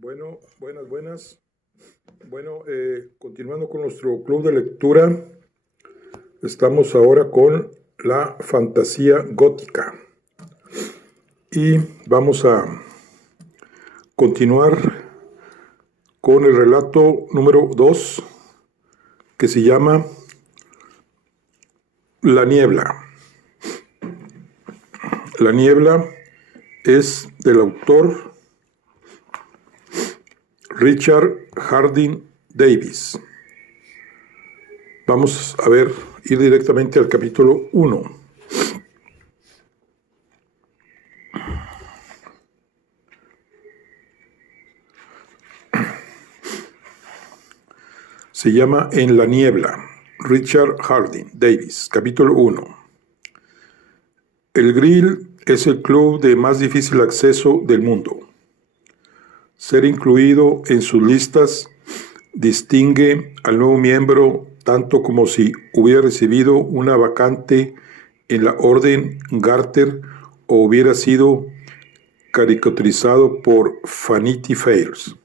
Bueno, buenas. Bueno, continuando con nuestro club de lectura, estamos ahora con la fantasía gótica y vamos a continuar con el relato número 2 que se llama La niebla. La niebla es del autor Richard Harding Davis. Vamos a ir directamente al capítulo 1. Se llama En la niebla. Richard Harding Davis, capítulo 1. El Grill es el club de más difícil acceso del mundo. Ser incluido en sus listas distingue al nuevo miembro tanto como si hubiera recibido una vacante en la Orden Garter o hubiera sido caricaturizado por Vanity Fairs.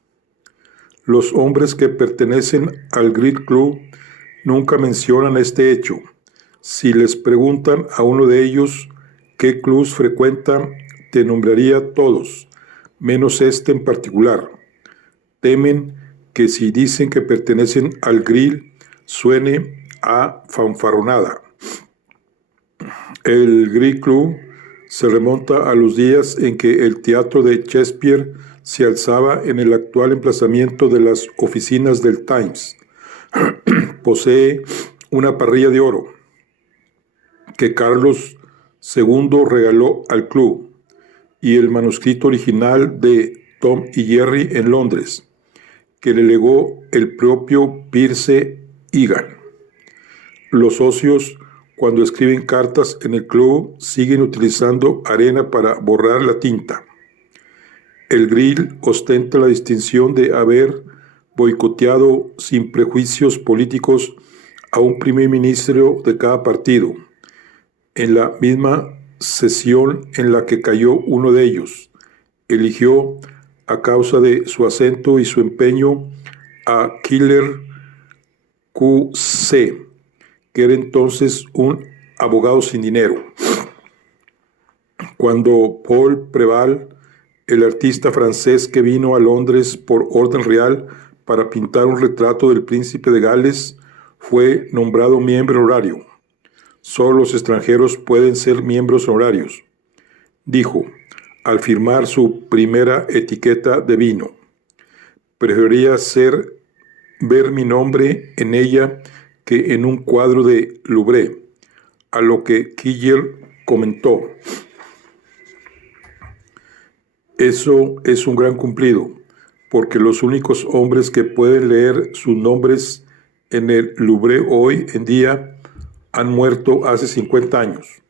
Los hombres que pertenecen al Grill Club nunca mencionan este hecho. Si les preguntan a uno de ellos qué clubs frecuenta, te nombraría todos, menos este en particular. Temen que si dicen que pertenecen al Grill, suene a fanfarronada. El Grill Club se remonta a los días en que el teatro de Shakespeare se alzaba en el actual emplazamiento de las oficinas del Times. Posee una parrilla de oro que Carlos II regaló al club y el manuscrito original de Tom y Jerry en Londres, que le legó el propio Pierce Egan. Los socios, cuando escriben cartas en el club, siguen utilizando arena para borrar la tinta. El Grill ostenta la distinción de haber boicoteado sin prejuicios políticos a un primer ministro de cada partido, en la misma sesión en la que cayó uno de ellos. Eligió, a causa de su acento y su empeño, a Killer QC, que era entonces un abogado sin dinero. Cuando Paul Preval, el artista francés que vino a Londres por orden real para pintar un retrato del príncipe de Gales, fue nombrado miembro honorario. Solo los extranjeros pueden ser miembros honorarios, dijo, al firmar su primera etiqueta de vino. Preferiría ver mi nombre en ella que en un cuadro de Louvre, a lo que Killer comentó. Eso es un gran cumplido, porque los únicos hombres que pueden leer sus nombres en el Louvre hoy en día han muerto hace 50 años.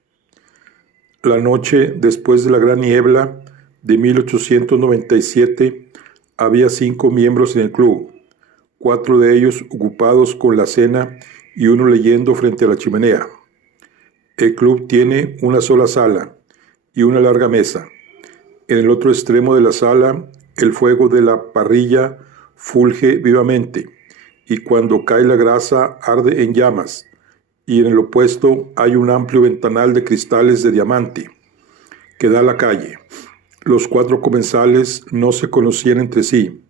La noche después de la gran niebla de 1897 había 5 miembros en el club, 4 de ellos ocupados con la cena y uno leyendo frente a la chimenea. El club tiene una sola sala y una larga mesa. En el otro extremo de la sala, el fuego de la parrilla fulge vivamente, y cuando cae la grasa arde en llamas, y en el opuesto hay un amplio ventanal de cristales de diamante que da a la calle. Los 4 comensales no se conocían entre sí,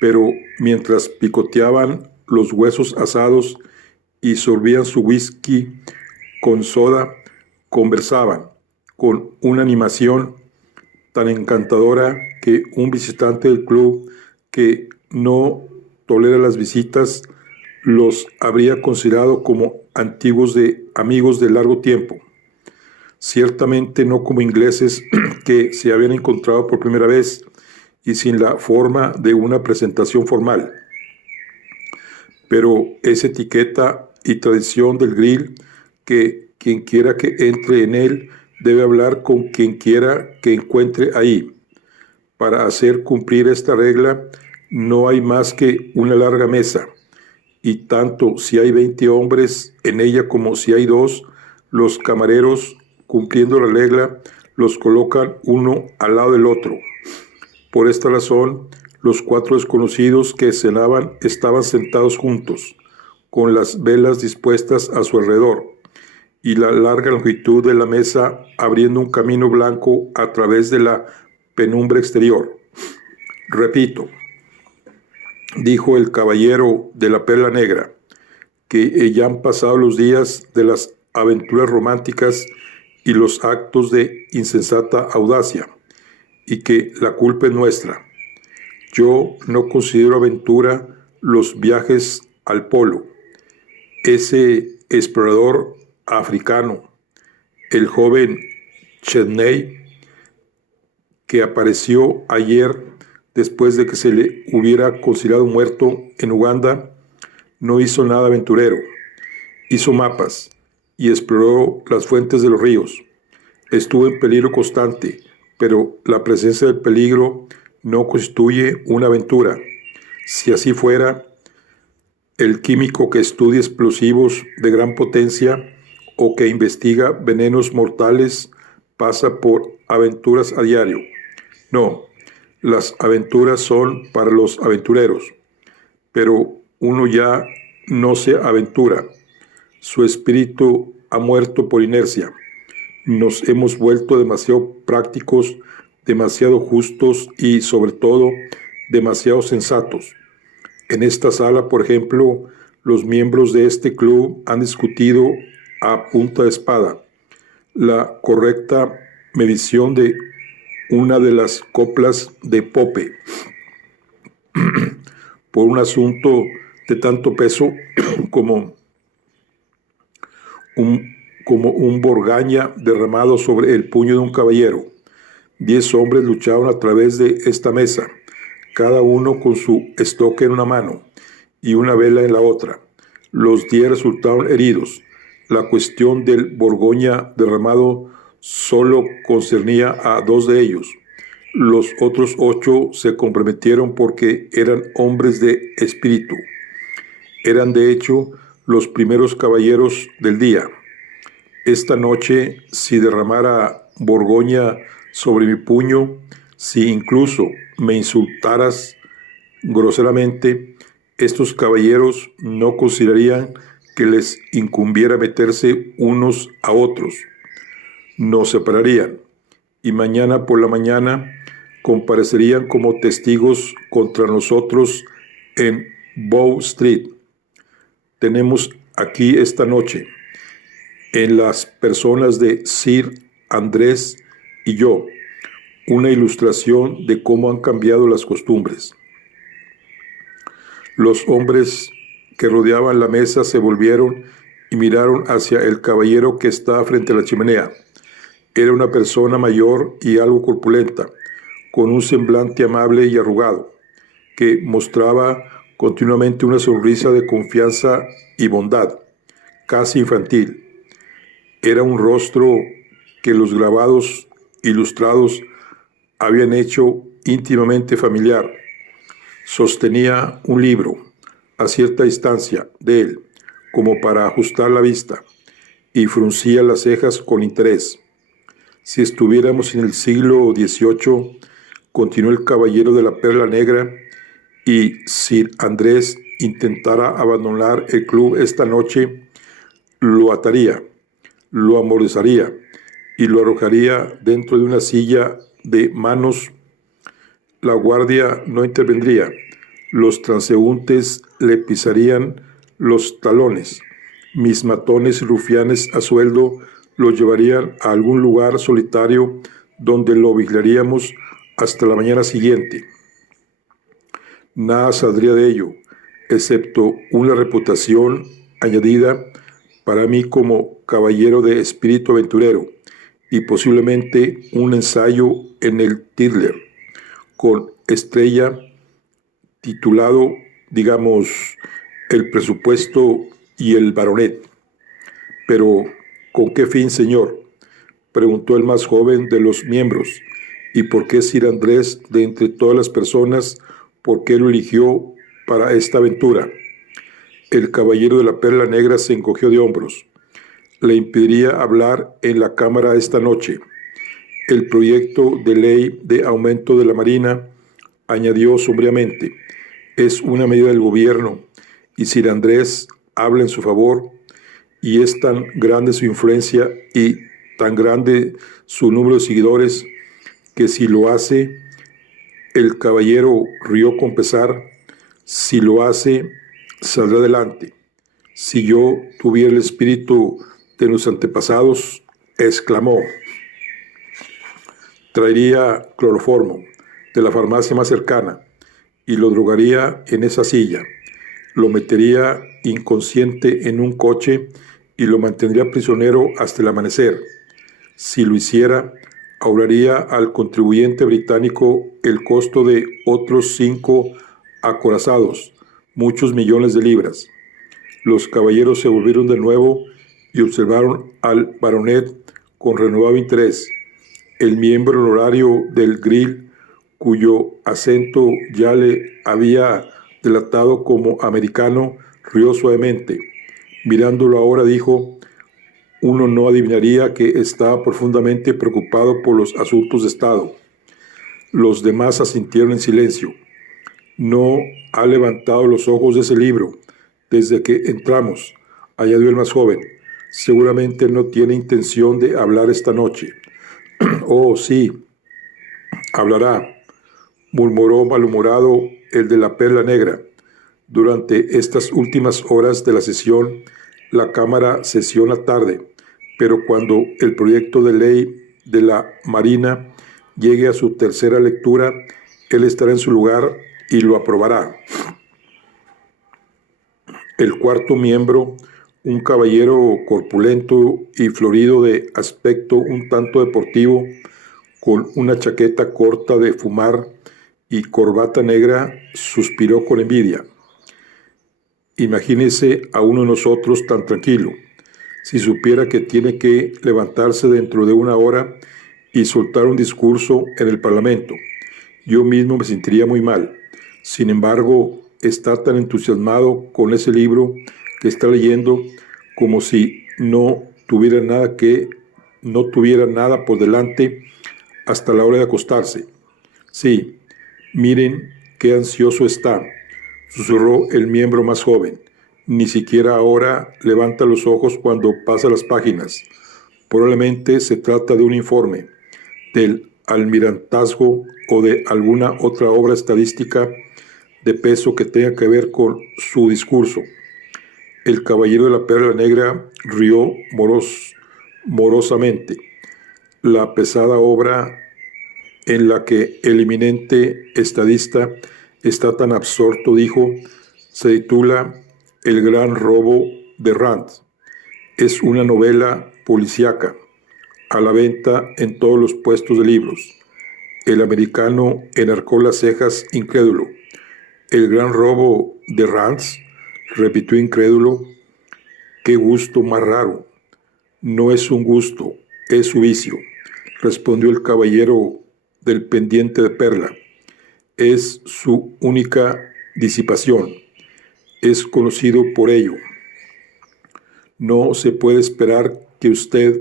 pero mientras picoteaban los huesos asados y sorbían su whisky con soda, conversaban con una animación tan encantadora que un visitante del club que no tolera las visitas los habría considerado como antiguos amigos de largo tiempo. Ciertamente no como ingleses que se habían encontrado por primera vez y sin la forma de una presentación formal. Pero es etiqueta y tradición del Grill que quien quiera que entre en él debe hablar con quien quiera que encuentre ahí. Para hacer cumplir esta regla no hay más que una larga mesa, y tanto si hay 20 hombres en ella como si hay 2, los camareros, cumpliendo la regla, los colocan uno al lado del otro. Por esta razón, Los 4 desconocidos que cenaban estaban sentados juntos, con las velas dispuestas a su alrededor, y la larga longitud de la mesa abriendo un camino blanco a través de la penumbra exterior. Repito, dijo el caballero de la perla negra, que ya han pasado los días de las aventuras románticas y los actos de insensata audacia, y que la culpa es nuestra. Yo no considero aventura los viajes al polo. Ese explorador africano, el joven Chetney, que apareció ayer después de que se le hubiera considerado muerto en Uganda, no hizo nada aventurero. Hizo mapas y exploró las fuentes de los ríos. Estuvo en peligro constante, pero la presencia del peligro no constituye una aventura. Si así fuera, el químico que estudia explosivos de gran potencia o que investiga venenos mortales pasa por aventuras a diario. No, las aventuras son para los aventureros, pero uno ya no se aventura. Su espíritu ha muerto por inercia. Nos hemos vuelto demasiado prácticos, demasiado justos y, sobre todo, demasiado sensatos. En esta sala, por ejemplo, los miembros de este club han discutido a punta de espada la correcta medición de una de las coplas de Pope por un asunto de tanto peso como un borgaña derramado sobre el puño de un caballero. 10 hombres lucharon a través de esta mesa, cada uno con su estoque en una mano y una vela en la otra. Los 10 resultaron heridos. La cuestión del Borgoña derramado solo concernía a 2 de ellos. Los otros 8 se comprometieron porque eran hombres de espíritu. Eran de hecho los primeros caballeros del día. Esta noche, si derramara Borgoña sobre mi puño, si incluso me insultaras groseramente, estos caballeros no considerarían que les incumbiera meterse unos a otros. Nos separarían y mañana por la mañana comparecerían como testigos contra nosotros en Bow Street. Tenemos aquí esta noche, en las personas de Sir Andrés y yo, una ilustración de cómo han cambiado las costumbres. Los hombres que rodeaban la mesa se volvieron y miraron hacia el caballero que estaba frente a la chimenea. Era una persona mayor y algo corpulenta, con un semblante amable y arrugado, que mostraba continuamente una sonrisa de confianza y bondad, casi infantil. Era un rostro que los grabados ilustrados habían hecho íntimamente familiar. Sostenía un libro a cierta distancia de él, como para ajustar la vista, y fruncía las cejas con interés. Si estuviéramos en el siglo XVIII, continuó el caballero de la perla negra, y Sir Andrés intentara abandonar el club esta noche, lo ataría, lo amordazaría y lo arrojaría dentro de una silla de manos. La guardia no intervendría. Los transeúntes le pisarían los talones. Mis matones y rufianes a sueldo lo llevarían a algún lugar solitario donde lo vigilaríamos hasta la mañana siguiente. Nada saldría de ello, excepto una reputación añadida para mí como caballero de espíritu aventurero y posiblemente un ensayo en el Tidler con estrella titulado, digamos, El presupuesto y el baronet. Pero, ¿con qué fin, señor?, preguntó el más joven de los miembros. ¿Y por qué Sir Andrés, de entre todas las personas, por qué lo eligió para esta aventura? El caballero de la perla negra se encogió de hombros. Le impediría hablar en la Cámara esta noche. El proyecto de ley de aumento de la Marina añadió sombríamente, es una medida del gobierno, y Sir Andrés habla en su favor, y es tan grande su influencia y tan grande su número de seguidores, que si lo hace, el caballero rió con pesar, si lo hace, saldrá adelante. Si yo tuviera el espíritu de los antepasados, exclamó, traería cloroformo de la farmacia más cercana y lo drogaría en esa silla. Lo metería inconsciente en un coche y lo mantendría prisionero hasta el amanecer. Si lo hiciera, ahorraría al contribuyente británico el costo de otros 5 acorazados, muchos millones de libras. Los caballeros se volvieron de nuevo y observaron al baronet con renovado interés. El miembro honorario del Grill, cuyo acento ya le había delatado como americano, rió suavemente. Mirándolo ahora dijo, uno no adivinaría que estaba profundamente preocupado por los asuntos de Estado. Los demás asintieron en silencio. No ha levantado los ojos de ese libro desde que entramos, añadió el más joven. Seguramente no tiene intención de hablar esta noche. Oh, sí, hablará, murmuró malhumorado el de la perla negra. Durante estas últimas horas de la sesión, la Cámara sesiona tarde, pero cuando el proyecto de ley de la Marina llegue a su tercera lectura, él estará en su lugar y lo aprobará. El cuarto miembro, un caballero corpulento y florido de aspecto un tanto deportivo, con una chaqueta corta de fumar y corbata negra, suspiró con envidia. Imagínese a uno de nosotros tan tranquilo, si supiera que tiene que levantarse dentro de una hora y soltar un discurso en el Parlamento. Yo mismo me sentiría muy mal. Sin embargo, está tan entusiasmado con ese libro que está leyendo como si no tuviera nada por delante hasta la hora de acostarse. Sí, miren qué ansioso está, susurró el miembro más joven. Ni siquiera ahora levanta los ojos cuando pasa las páginas. Probablemente se trata de un informe del almirantazgo o de alguna otra obra estadística de peso que tenga que ver con su discurso. El caballero de la perla negra rió morosamente. La pesada obra en la que el eminente estadista está tan absorto, dijo, se titula El gran robo de Rand. Es una novela policíaca, a la venta en todos los puestos de libros. El americano enarcó las cejas incrédulo. El gran robo de Rand, repitió incrédulo. Qué gusto más raro. No es un gusto, es su vicio, respondió el caballero del pendiente de perla. Es su única disipación. Es conocido por ello. No se puede esperar que usted,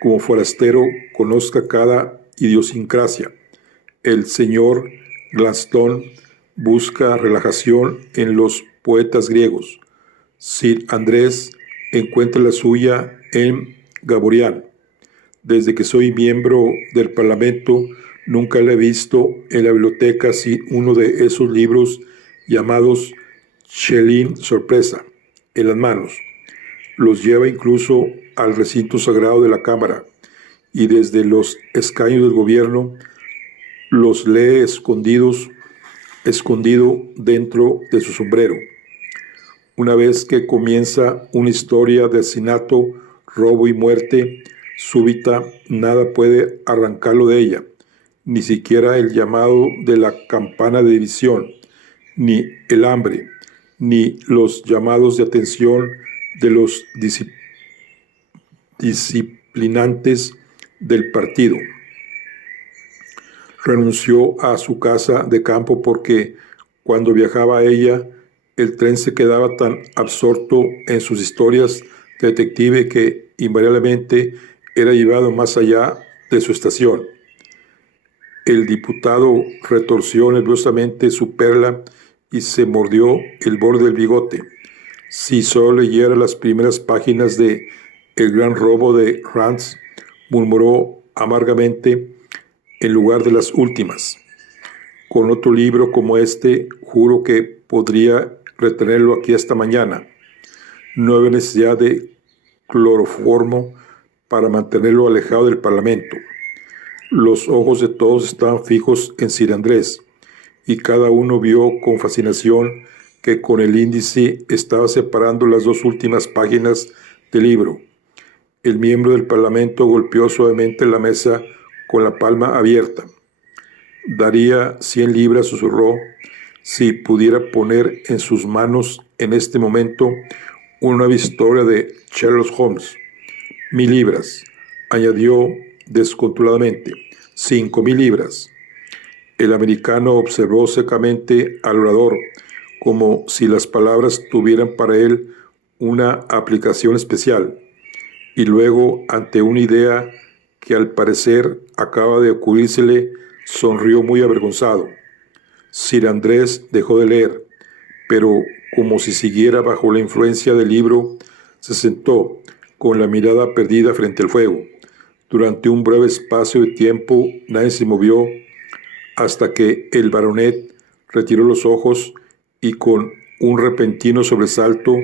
como forastero, conozca cada idiosincrasia. El señor Gladstone busca relajación en los poetas griegos. Sir Andrés encuentra la suya en Gaborián. Desde que soy miembro del Parlamento, nunca le he visto en la biblioteca sin uno de esos libros llamados Schelling Sorpresa en las manos. Los lleva incluso al recinto sagrado de la Cámara y desde los escaños del gobierno los lee escondido dentro de su sombrero. Una vez que comienza una historia de asesinato, robo y muerte súbita, nada puede arrancarlo de ella, ni siquiera el llamado de la campana de división, ni el hambre, ni los llamados de atención de los disciplinantes del partido. Renunció a su casa de campo porque cuando viajaba a ella, el tren se quedaba tan absorto en sus historias de detective que invariablemente era llevado más allá de su estación. El diputado retorció nerviosamente su perla y se mordió el borde del bigote. Si solo leyera las primeras páginas de El gran robo de Rance, murmuró amargamente, en lugar de las últimas. Con otro libro como este, juro que podría retenerlo aquí hasta mañana. No había necesidad de cloroformo para mantenerlo alejado del Parlamento. Los ojos de todos estaban fijos en Sir Andrés, y cada uno vio con fascinación que con el índice estaba separando las dos últimas páginas del libro. El miembro del Parlamento golpeó suavemente la mesa con la palma abierta. Daría 100 libras, susurró, si pudiera poner en sus manos en este momento una nueva historia de Sherlock Holmes. 1000 libras, añadió descontroladamente. 5000 libras. El americano observó secamente al orador, como si las palabras tuvieran para él una aplicación especial, y luego, ante una idea que al parecer acaba de ocurrírsele, sonrió muy avergonzado. Sir Andrés dejó de leer, pero como si siguiera bajo la influencia del libro, se sentó con la mirada perdida frente al fuego. Durante un breve espacio de tiempo nadie se movió, hasta que el baronet retiró los ojos y con un repentino sobresalto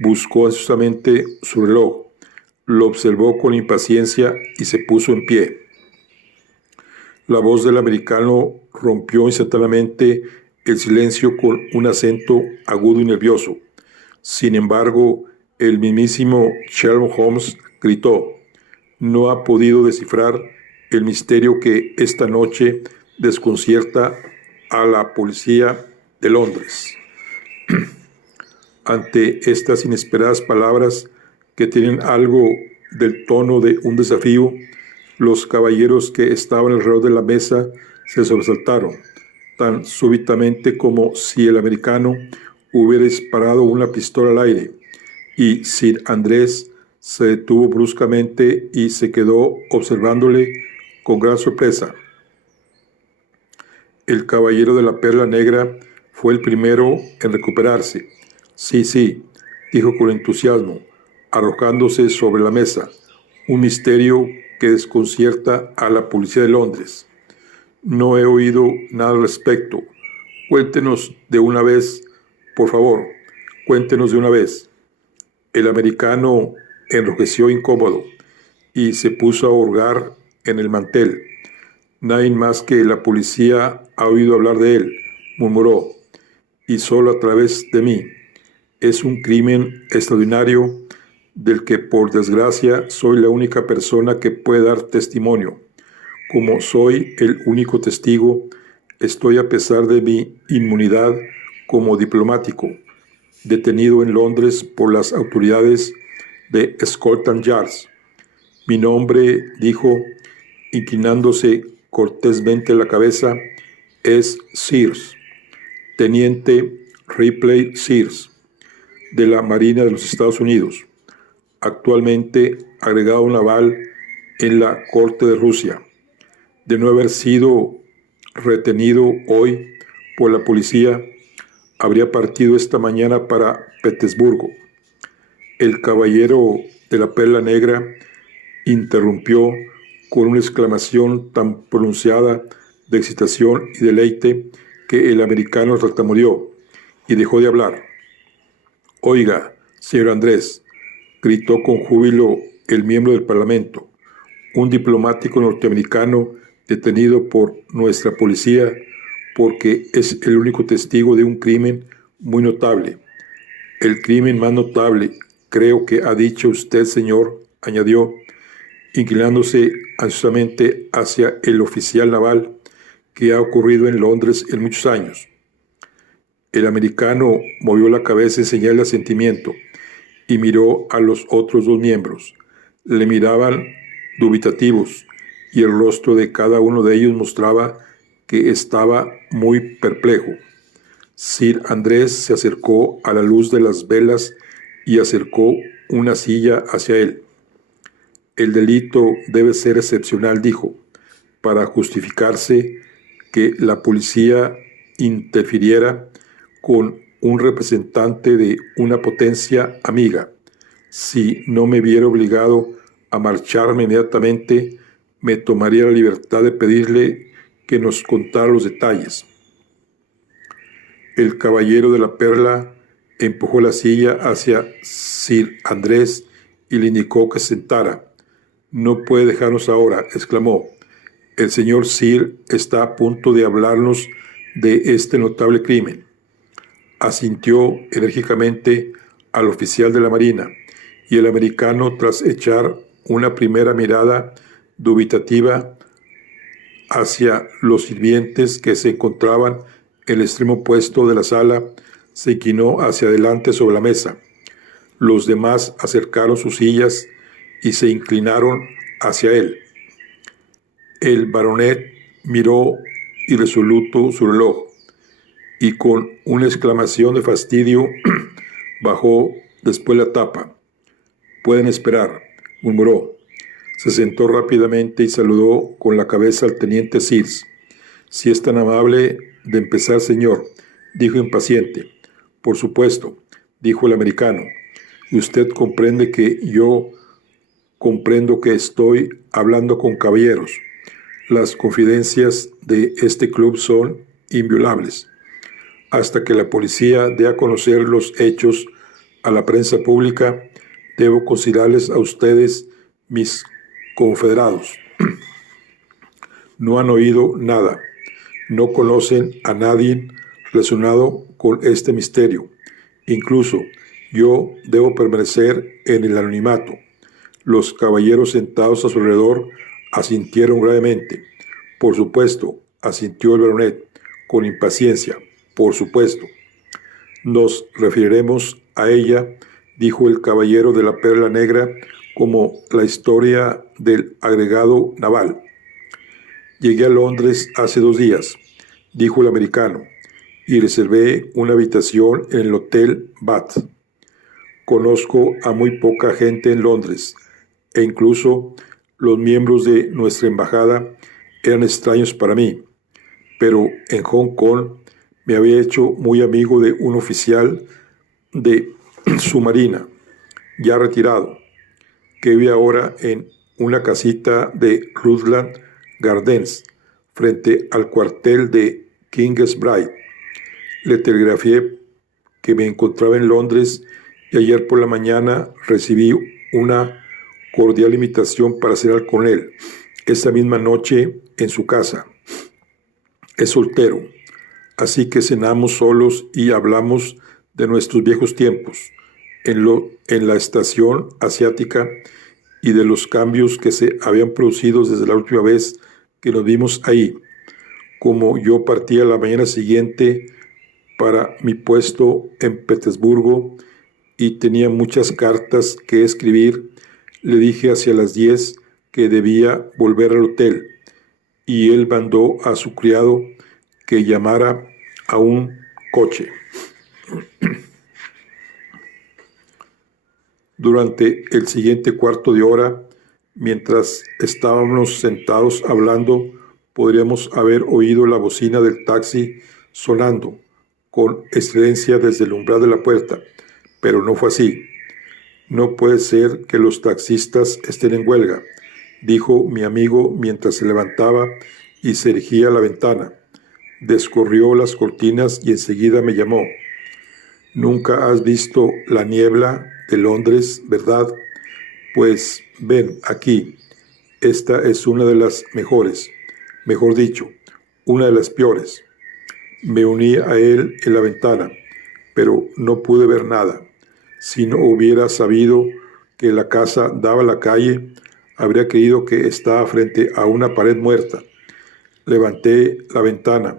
buscó ansiosamente su reloj. Lo observó con impaciencia y se puso en pie. La voz del americano rompió instantáneamente el silencio con un acento agudo y nervioso. Sin embargo, el mismísimo Sherlock Holmes gritó: «No ha podido descifrar el misterio que esta noche desconcierta a la policía de Londres». Ante estas inesperadas palabras, que tienen algo del tono de un desafío, los caballeros que estaban alrededor de la mesa se sobresaltaron, tan súbitamente como si el americano hubiera disparado una pistola al aire, y Sir Andrés se detuvo bruscamente y se quedó observándole con gran sorpresa. El caballero de la perla negra fue el primero en recuperarse. Sí, dijo con entusiasmo, arrojándose sobre la mesa. Un misterio que desconcierta a la policía de Londres. No he oído nada al respecto. Cuéntenos de una vez, por favor. Cuéntenos de una vez. El americano enrojeció incómodo y se puso a hurgar en el mantel. Nadie más que la policía ha oído hablar de él, murmuró, y solo a través de mí. Es un crimen extraordinario del que, por desgracia, soy la única persona que puede dar testimonio. Como soy el único testigo, estoy, a pesar de mi inmunidad como diplomático, detenido en Londres por las autoridades de Scotland Yard. Mi nombre, dijo, inclinándose cortésmente la cabeza, es Sears, teniente Ripley Sears, de la Marina de los Estados Unidos, actualmente agregado naval en la corte de Rusia. De no haber sido retenido hoy por la policía, habría partido esta mañana para Petersburgo. El caballero de la perla negra interrumpió con una exclamación tan pronunciada de excitación y deleite que el americano tartamudeó y dejó de hablar. «Oiga, señor Andrés», gritó con júbilo el miembro del Parlamento, «un diplomático norteamericano detenido por nuestra policía porque es el único testigo de un crimen muy notable. El crimen más notable, creo que ha dicho usted, señor», añadió, inclinándose ansiosamente hacia el oficial naval, «que ha ocurrido en Londres en muchos años». El americano movió la cabeza en señal de asentimiento y miró a los otros dos miembros. Le miraban dubitativos y el rostro de cada uno de ellos mostraba que estaba muy perplejo. Sir Andrés se acercó a la luz de las velas y acercó una silla hacia él. «El delito debe ser excepcional», dijo, para justificarse que la policía interfiriera con un representante de una potencia amiga. Si no me viera obligado a marcharme inmediatamente, me tomaría la libertad de pedirle que nos contara los detalles. El caballero de la perla empujó la silla hacia Sir Andrés y le indicó que se sentara. «No puede dejarnos ahora», exclamó. «El señor Sir está a punto de hablarnos de este notable crimen». Asintió enérgicamente al oficial de la Marina, y el americano, tras echar una primera mirada dubitativa hacia los sirvientes que se encontraban en el extremo opuesto de la sala, se inclinó hacia adelante sobre la mesa. Los demás acercaron sus sillas y se inclinaron hacia él. El baronet miró irresoluto su reloj y con una exclamación de fastidio bajó después la tapa. «Pueden esperar», murmuró. Se sentó rápidamente y saludó con la cabeza al teniente Sears. «Si es tan amable de empezar, señor», dijo impaciente. «Por supuesto», dijo el americano. «Y usted comprende que yo comprendo que estoy hablando con caballeros. Las confidencias de este club son inviolables. Hasta que la policía dé a conocer los hechos a la prensa pública, debo considerarles a ustedes mis confederados. No han oído nada, no conocen a nadie relacionado con este misterio. Incluso yo debo permanecer en el anonimato». Los caballeros sentados a su alrededor asintieron gravemente. «Por supuesto», asintió el baronet con impaciencia. «Por supuesto». «Nos referiremos a ella», dijo el caballero de la perla negra, «como la historia del agregado naval». «Llegué a Londres hace 2 días», dijo el americano, «y reservé una habitación en el Hotel Bath. Conozco a muy poca gente en Londres, e incluso los miembros de nuestra embajada eran extraños para mí, pero en Hong Kong me había hecho muy amigo de un oficial de su marina, ya retirado, que vive ahora en una casita de Rutland Gardens, frente al cuartel de Kingsbridge. Le telegrafié que me encontraba en Londres y ayer por la mañana recibí una cordial invitación para cenar con él esa misma noche en su casa. Es soltero, así que cenamos solos y hablamos de nuestros viejos tiempos en la estación asiática y de los cambios que se habían producido desde la última vez que nos vimos ahí. Como yo partía la mañana siguiente para mi puesto en Petersburgo y tenía muchas cartas que escribir, le dije hacia las 10 que debía volver al hotel, y él mandó a su criado que llamara a un coche. Durante el siguiente cuarto de hora, mientras estábamos sentados hablando, podríamos haber oído la bocina del taxi sonando con estridencia desde el umbral de la puerta, pero no fue así. «No puede ser que los taxistas estén en huelga», dijo mi amigo mientras se levantaba y se erigía a la ventana. Descorrió las cortinas y enseguida me llamó. «Nunca has visto la niebla de Londres, ¿verdad? Pues ven aquí. Esta es una de las mejores, mejor dicho, una de las peores». Me uní a él en la ventana, pero no pude ver nada. Si no hubiera sabido que la casa daba a la calle, habría creído que estaba frente a una pared muerta. Levanté la ventana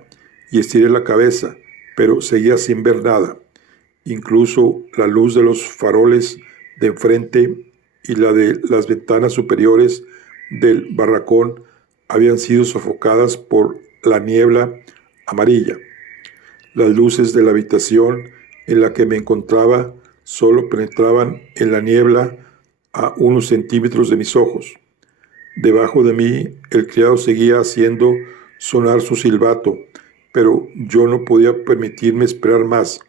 y estiré la cabeza, pero seguía sin ver nada. Incluso la luz de los faroles de enfrente y la de las ventanas superiores del barracón habían sido sofocadas por la niebla amarilla. Las luces de la habitación en la que me encontraba solo penetraban en la niebla a unos centímetros de mis ojos. Debajo de mí, el criado seguía haciendo sonar su silbato, pero yo no podía permitirme esperar más,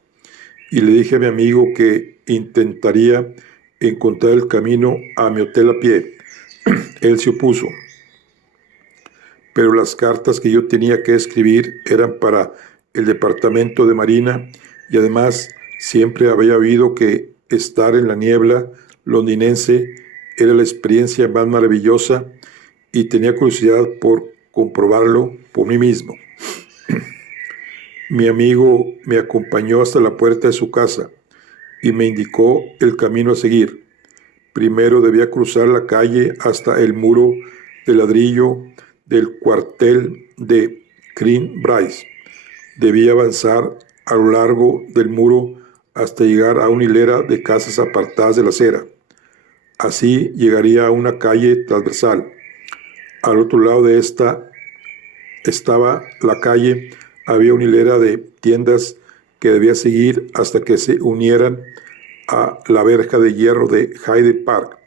y le dije a mi amigo que intentaría encontrar el camino a mi hotel a pie. Él se opuso, pero las cartas que yo tenía que escribir eran para el departamento de Marina, y además siempre había oído que estar en la niebla londinense era la experiencia más maravillosa y tenía curiosidad por comprobarlo por mí mismo. Mi amigo me acompañó hasta la puerta de su casa y me indicó el camino a seguir. Primero debía cruzar la calle hasta el muro de ladrillo del cuartel de Greenbrier. Debía avanzar a lo largo del muro hasta llegar a una hilera de casas apartadas de la acera. Así llegaría a una calle transversal. Al otro lado de esta estaba la calle, había una hilera de tiendas que debía seguir hasta que se unieran a la verja de hierro de Hyde Park.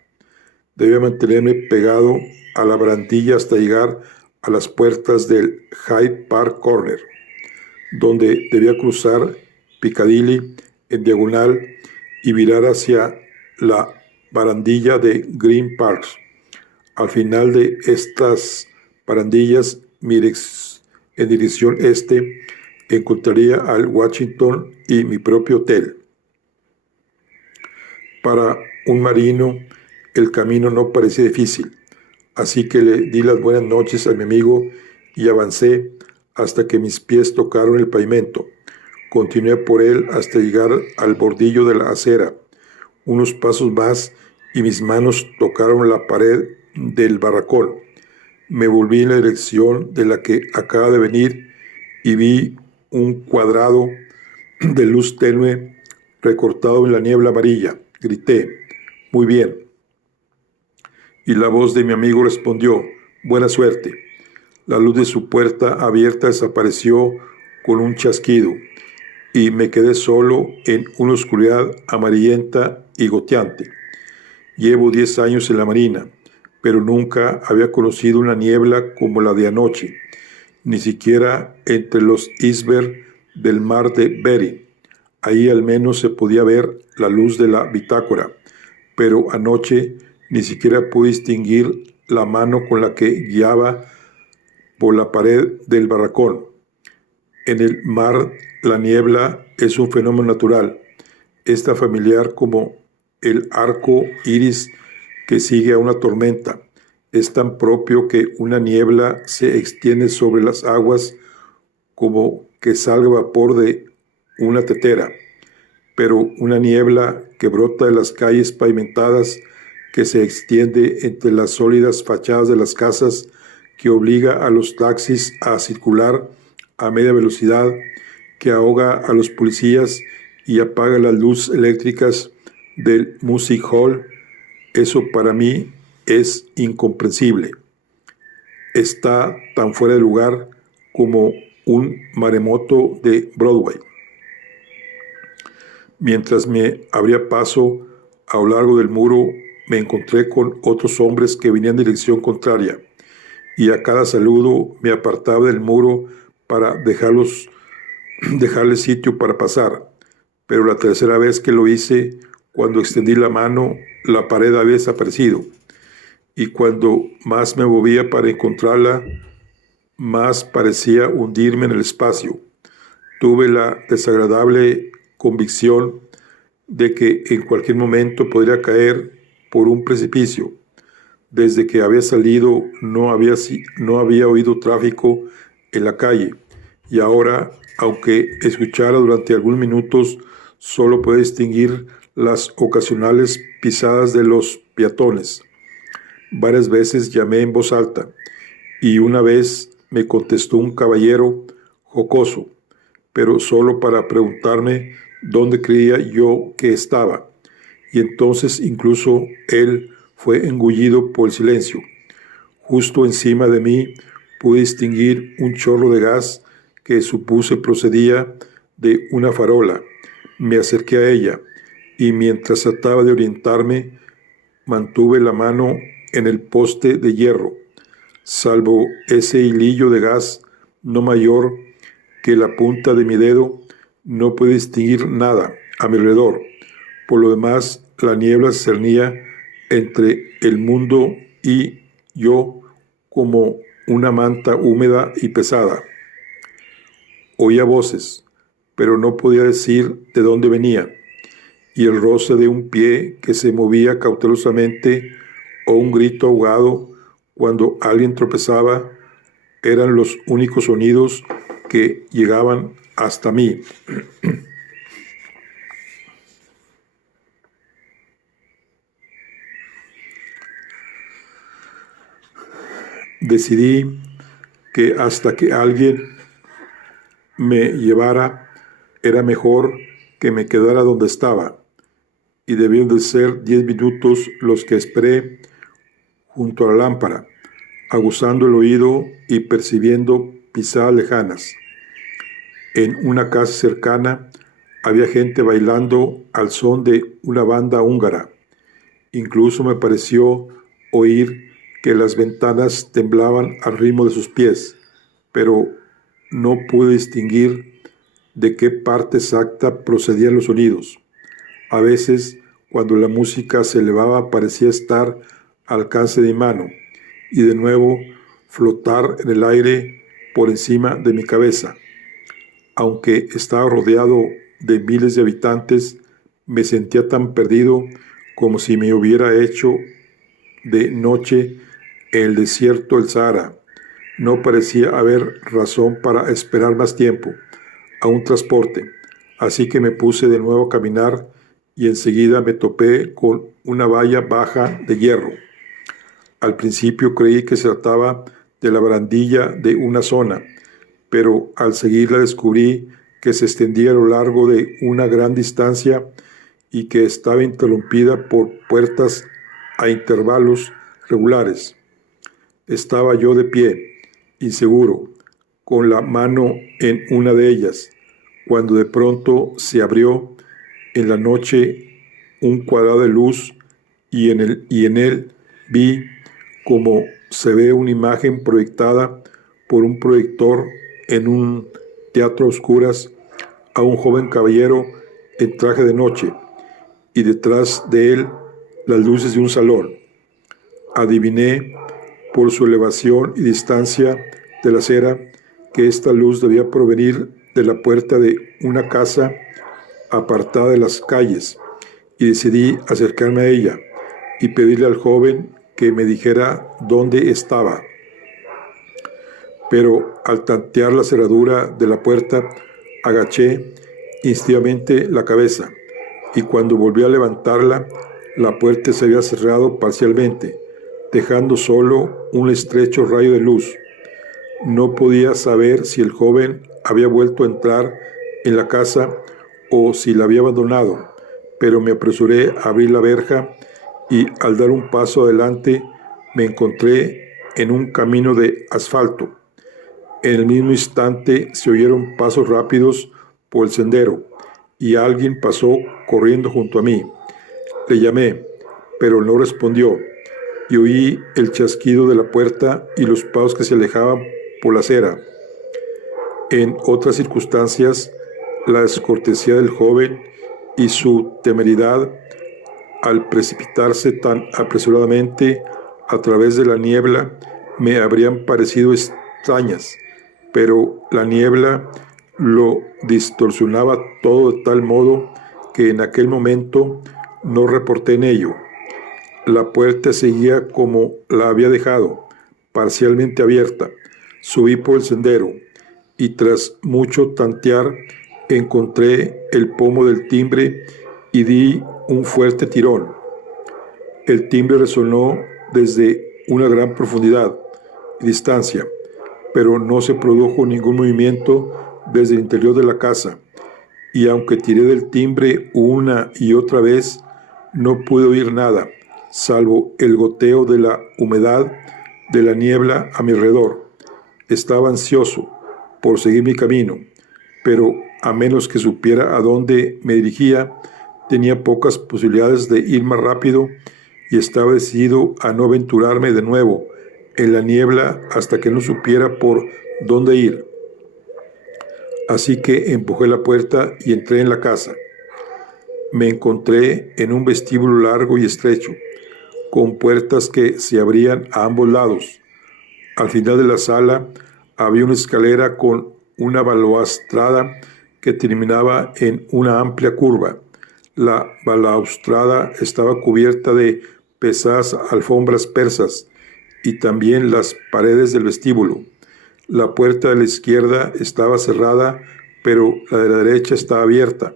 Debía mantenerme pegado a la barandilla hasta llegar a las puertas del Hyde Park Corner, donde debía cruzar Piccadilly en diagonal y virar hacia la barandilla de Green Park. Al final de estas barandillas, en dirección este, encontraría al Washington y mi propio hotel. Para un marino, el camino no parecía difícil, así que le di las buenas noches a mi amigo y avancé hasta que mis pies tocaron el pavimento. Continué por él hasta llegar al bordillo de la acera. Unos pasos más y mis manos tocaron la pared del barracón. Me volví en la dirección de la que acaba de venir y vi un cuadrado de luz tenue recortado en la niebla amarilla. Grité: «Muy bien». Y la voz de mi amigo respondió: «Buena suerte». La luz de su puerta abierta desapareció con un chasquido y me quedé solo en una oscuridad amarillenta y goteante. Llevo 10 años en la Marina, pero nunca había conocido una niebla como la de anoche, ni siquiera entre los icebergs del mar de Bering. Ahí al menos se podía ver la luz de la bitácora, pero anoche ni siquiera pude distinguir la mano con la que guiaba por la pared del barracón. En el mar, la niebla es un fenómeno natural. Es tan familiar como el arco iris que sigue a una tormenta. Es tan propio que una niebla se extiende sobre las aguas como que salga vapor de una tetera. Pero una niebla que brota de las calles pavimentadas, que se extiende entre las sólidas fachadas de las casas, que obliga a los taxis a circular a media velocidad, que ahoga a los policías y apaga las luces eléctricas del Music Hall, eso para mí es incomprensible. Está tan fuera de lugar como un maremoto de Broadway. Mientras me abría paso a lo largo del muro, me encontré con otros hombres que venían en dirección contraria, y a cada saludo me apartaba del muro para dejarles sitio para pasar. Pero la tercera vez que lo hice, cuando extendí la mano, la pared había desaparecido, y cuando más me movía para encontrarla, más parecía hundirme en el espacio. Tuve la desagradable convicción de que en cualquier momento podría caer por un precipicio. Desde que había salido no había oído tráfico en la calle, y ahora, aunque escuchara durante algunos minutos, solo pude distinguir las ocasionales pisadas de los peatones. Varias veces llamé en voz alta, y una vez me contestó un caballero jocoso, pero solo para preguntarme dónde creía yo que estaba, y entonces incluso él fue engullido por el silencio. Justo encima de mí pude distinguir un chorro de gas que supuse procedía de una farola. Me acerqué a ella, y mientras trataba de orientarme, mantuve la mano en el poste de hierro. Salvo ese hilillo de gas no mayor que la punta de mi dedo, no pude distinguir nada a mi alrededor. Por lo demás, la niebla se cernía entre el mundo y yo como una manta húmeda y pesada. Oía voces, pero no podía decir de dónde venían, y el roce de un pie que se movía cautelosamente o un grito ahogado cuando alguien tropezaba eran los únicos sonidos que llegaban hasta mí. Decidí que hasta que alguien me llevara era mejor que me quedara donde estaba, y debían de ser 10 minutos los que esperé junto a la lámpara, aguzando el oído y percibiendo pisadas lejanas. En una casa cercana había gente bailando al son de una banda húngara. Incluso me pareció oír que las ventanas temblaban al ritmo de sus pies, pero no pude distinguir de qué parte exacta procedían los sonidos. A veces, cuando la música se elevaba, parecía estar al alcance de mi mano, y de nuevo flotar en el aire por encima de mi cabeza. Aunque estaba rodeado de miles de habitantes, me sentía tan perdido como si me hubiera hecho de noche en el desierto del Sahara. No parecía haber razón para esperar más tiempo a un transporte, así que me puse de nuevo a caminar y enseguida me topé con una valla baja de hierro. Al principio creí que se trataba de la barandilla de una zona, pero al seguirla descubrí que se extendía a lo largo de una gran distancia y que estaba interrumpida por puertas a intervalos regulares. Estaba yo de pie, inseguro, con la mano en una de ellas, cuando de pronto se abrió en la noche un cuadrado de luz y en él vi como se ve una imagen proyectada por un proyector en un teatro a oscuras a un joven caballero en traje de noche y detrás de él las luces de un salón. Adiviné por su elevación y distancia de la acera que esta luz debía provenir de la puerta de una casa apartada de las calles, y decidí acercarme a ella y pedirle al joven que me dijera dónde estaba. Pero al tantear la cerradura de la puerta, agaché instintivamente la cabeza, y cuando volví a levantarla, la puerta se había cerrado parcialmente, dejando solo un estrecho rayo de luz. No podía saber si el joven había vuelto a entrar en la casa o si la había abandonado, pero me apresuré a abrir la verja y al dar un paso adelante me encontré en un camino de asfalto. En el mismo instante se oyeron pasos rápidos por el sendero y alguien pasó corriendo junto a mí. Le llamé, pero no respondió, y oí el chasquido de la puerta y los pasos que se alejaban por la acera. En otras circunstancias, la descortesía del joven y su temeridad al precipitarse tan apresuradamente a través de la niebla me habrían parecido extrañas, pero la niebla lo distorsionaba todo de tal modo que en aquel momento no reporté en ello. La puerta seguía como la había dejado, parcialmente abierta. Subí por el sendero y tras mucho tantear encontré el pomo del timbre y di un fuerte tirón. El timbre resonó desde una gran profundidad y distancia, pero no se produjo ningún movimiento desde el interior de la casa, y aunque tiré del timbre una y otra vez, no pude oír nada, salvo el goteo de la humedad de la niebla a mi alrededor. Estaba ansioso por seguir mi camino, pero a menos que supiera a dónde me dirigía, tenía pocas posibilidades de ir más rápido y estaba decidido a no aventurarme de nuevo en la niebla hasta que no supiera por dónde ir. Así que empujé la puerta y entré en la casa. Me encontré en un vestíbulo largo y estrecho, con puertas que se abrían a ambos lados. Al final de la sala había una escalera con una balaustrada que terminaba en una amplia curva. La balaustrada estaba cubierta de pesadas alfombras persas y también las paredes del vestíbulo. La puerta de la izquierda estaba cerrada, pero la de la derecha estaba abierta,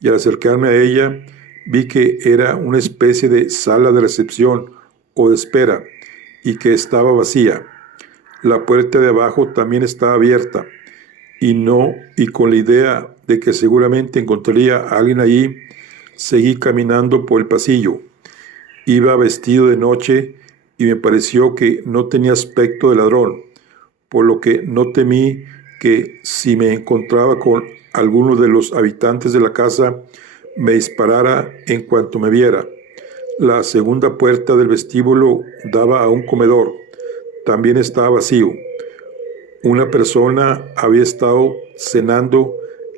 y al acercarme a ella vi que era una especie de sala de recepción o de espera, y que estaba vacía. La puerta de abajo también estaba abierta, y con la idea de que seguramente encontraría a alguien allí, seguí caminando por el pasillo. Iba vestido de noche y me pareció que no tenía aspecto de ladrón, por lo que no temí que si me encontraba con alguno de los habitantes de la casa, me disparara en cuanto me viera. La segunda puerta del vestíbulo daba a un comedor. También estaba vacío. Una persona había estado cenando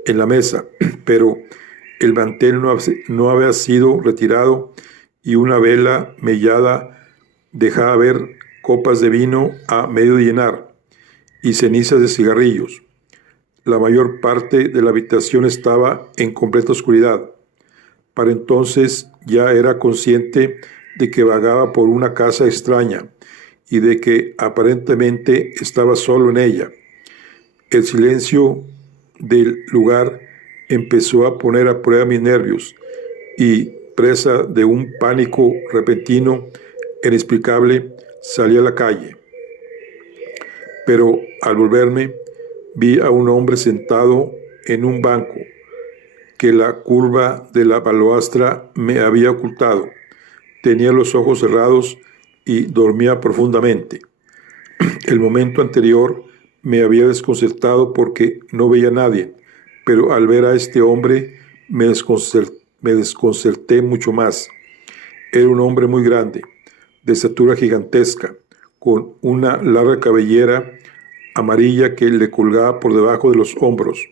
en la mesa, pero el mantel no había sido retirado y una vela mellada dejaba ver copas de vino a medio llenar y cenizas de cigarrillos. La mayor parte de la habitación estaba en completa oscuridad. Para entonces ya era consciente de que vagaba por una casa extraña y de que aparentemente estaba solo en ella. El silencio del lugar empezó a poner a prueba mis nervios y, presa de un pánico repentino e inexplicable, salí a la calle. Pero al volverme, vi a un hombre sentado en un banco que la curva de la balaustrada me había ocultado. Tenía los ojos cerrados y dormía profundamente. El momento anterior me había desconcertado porque no veía a nadie, pero al ver a este hombre me desconcerté mucho más. Era un hombre muy grande, de estatura gigantesca, con una larga cabellera amarilla que le colgaba por debajo de los hombros.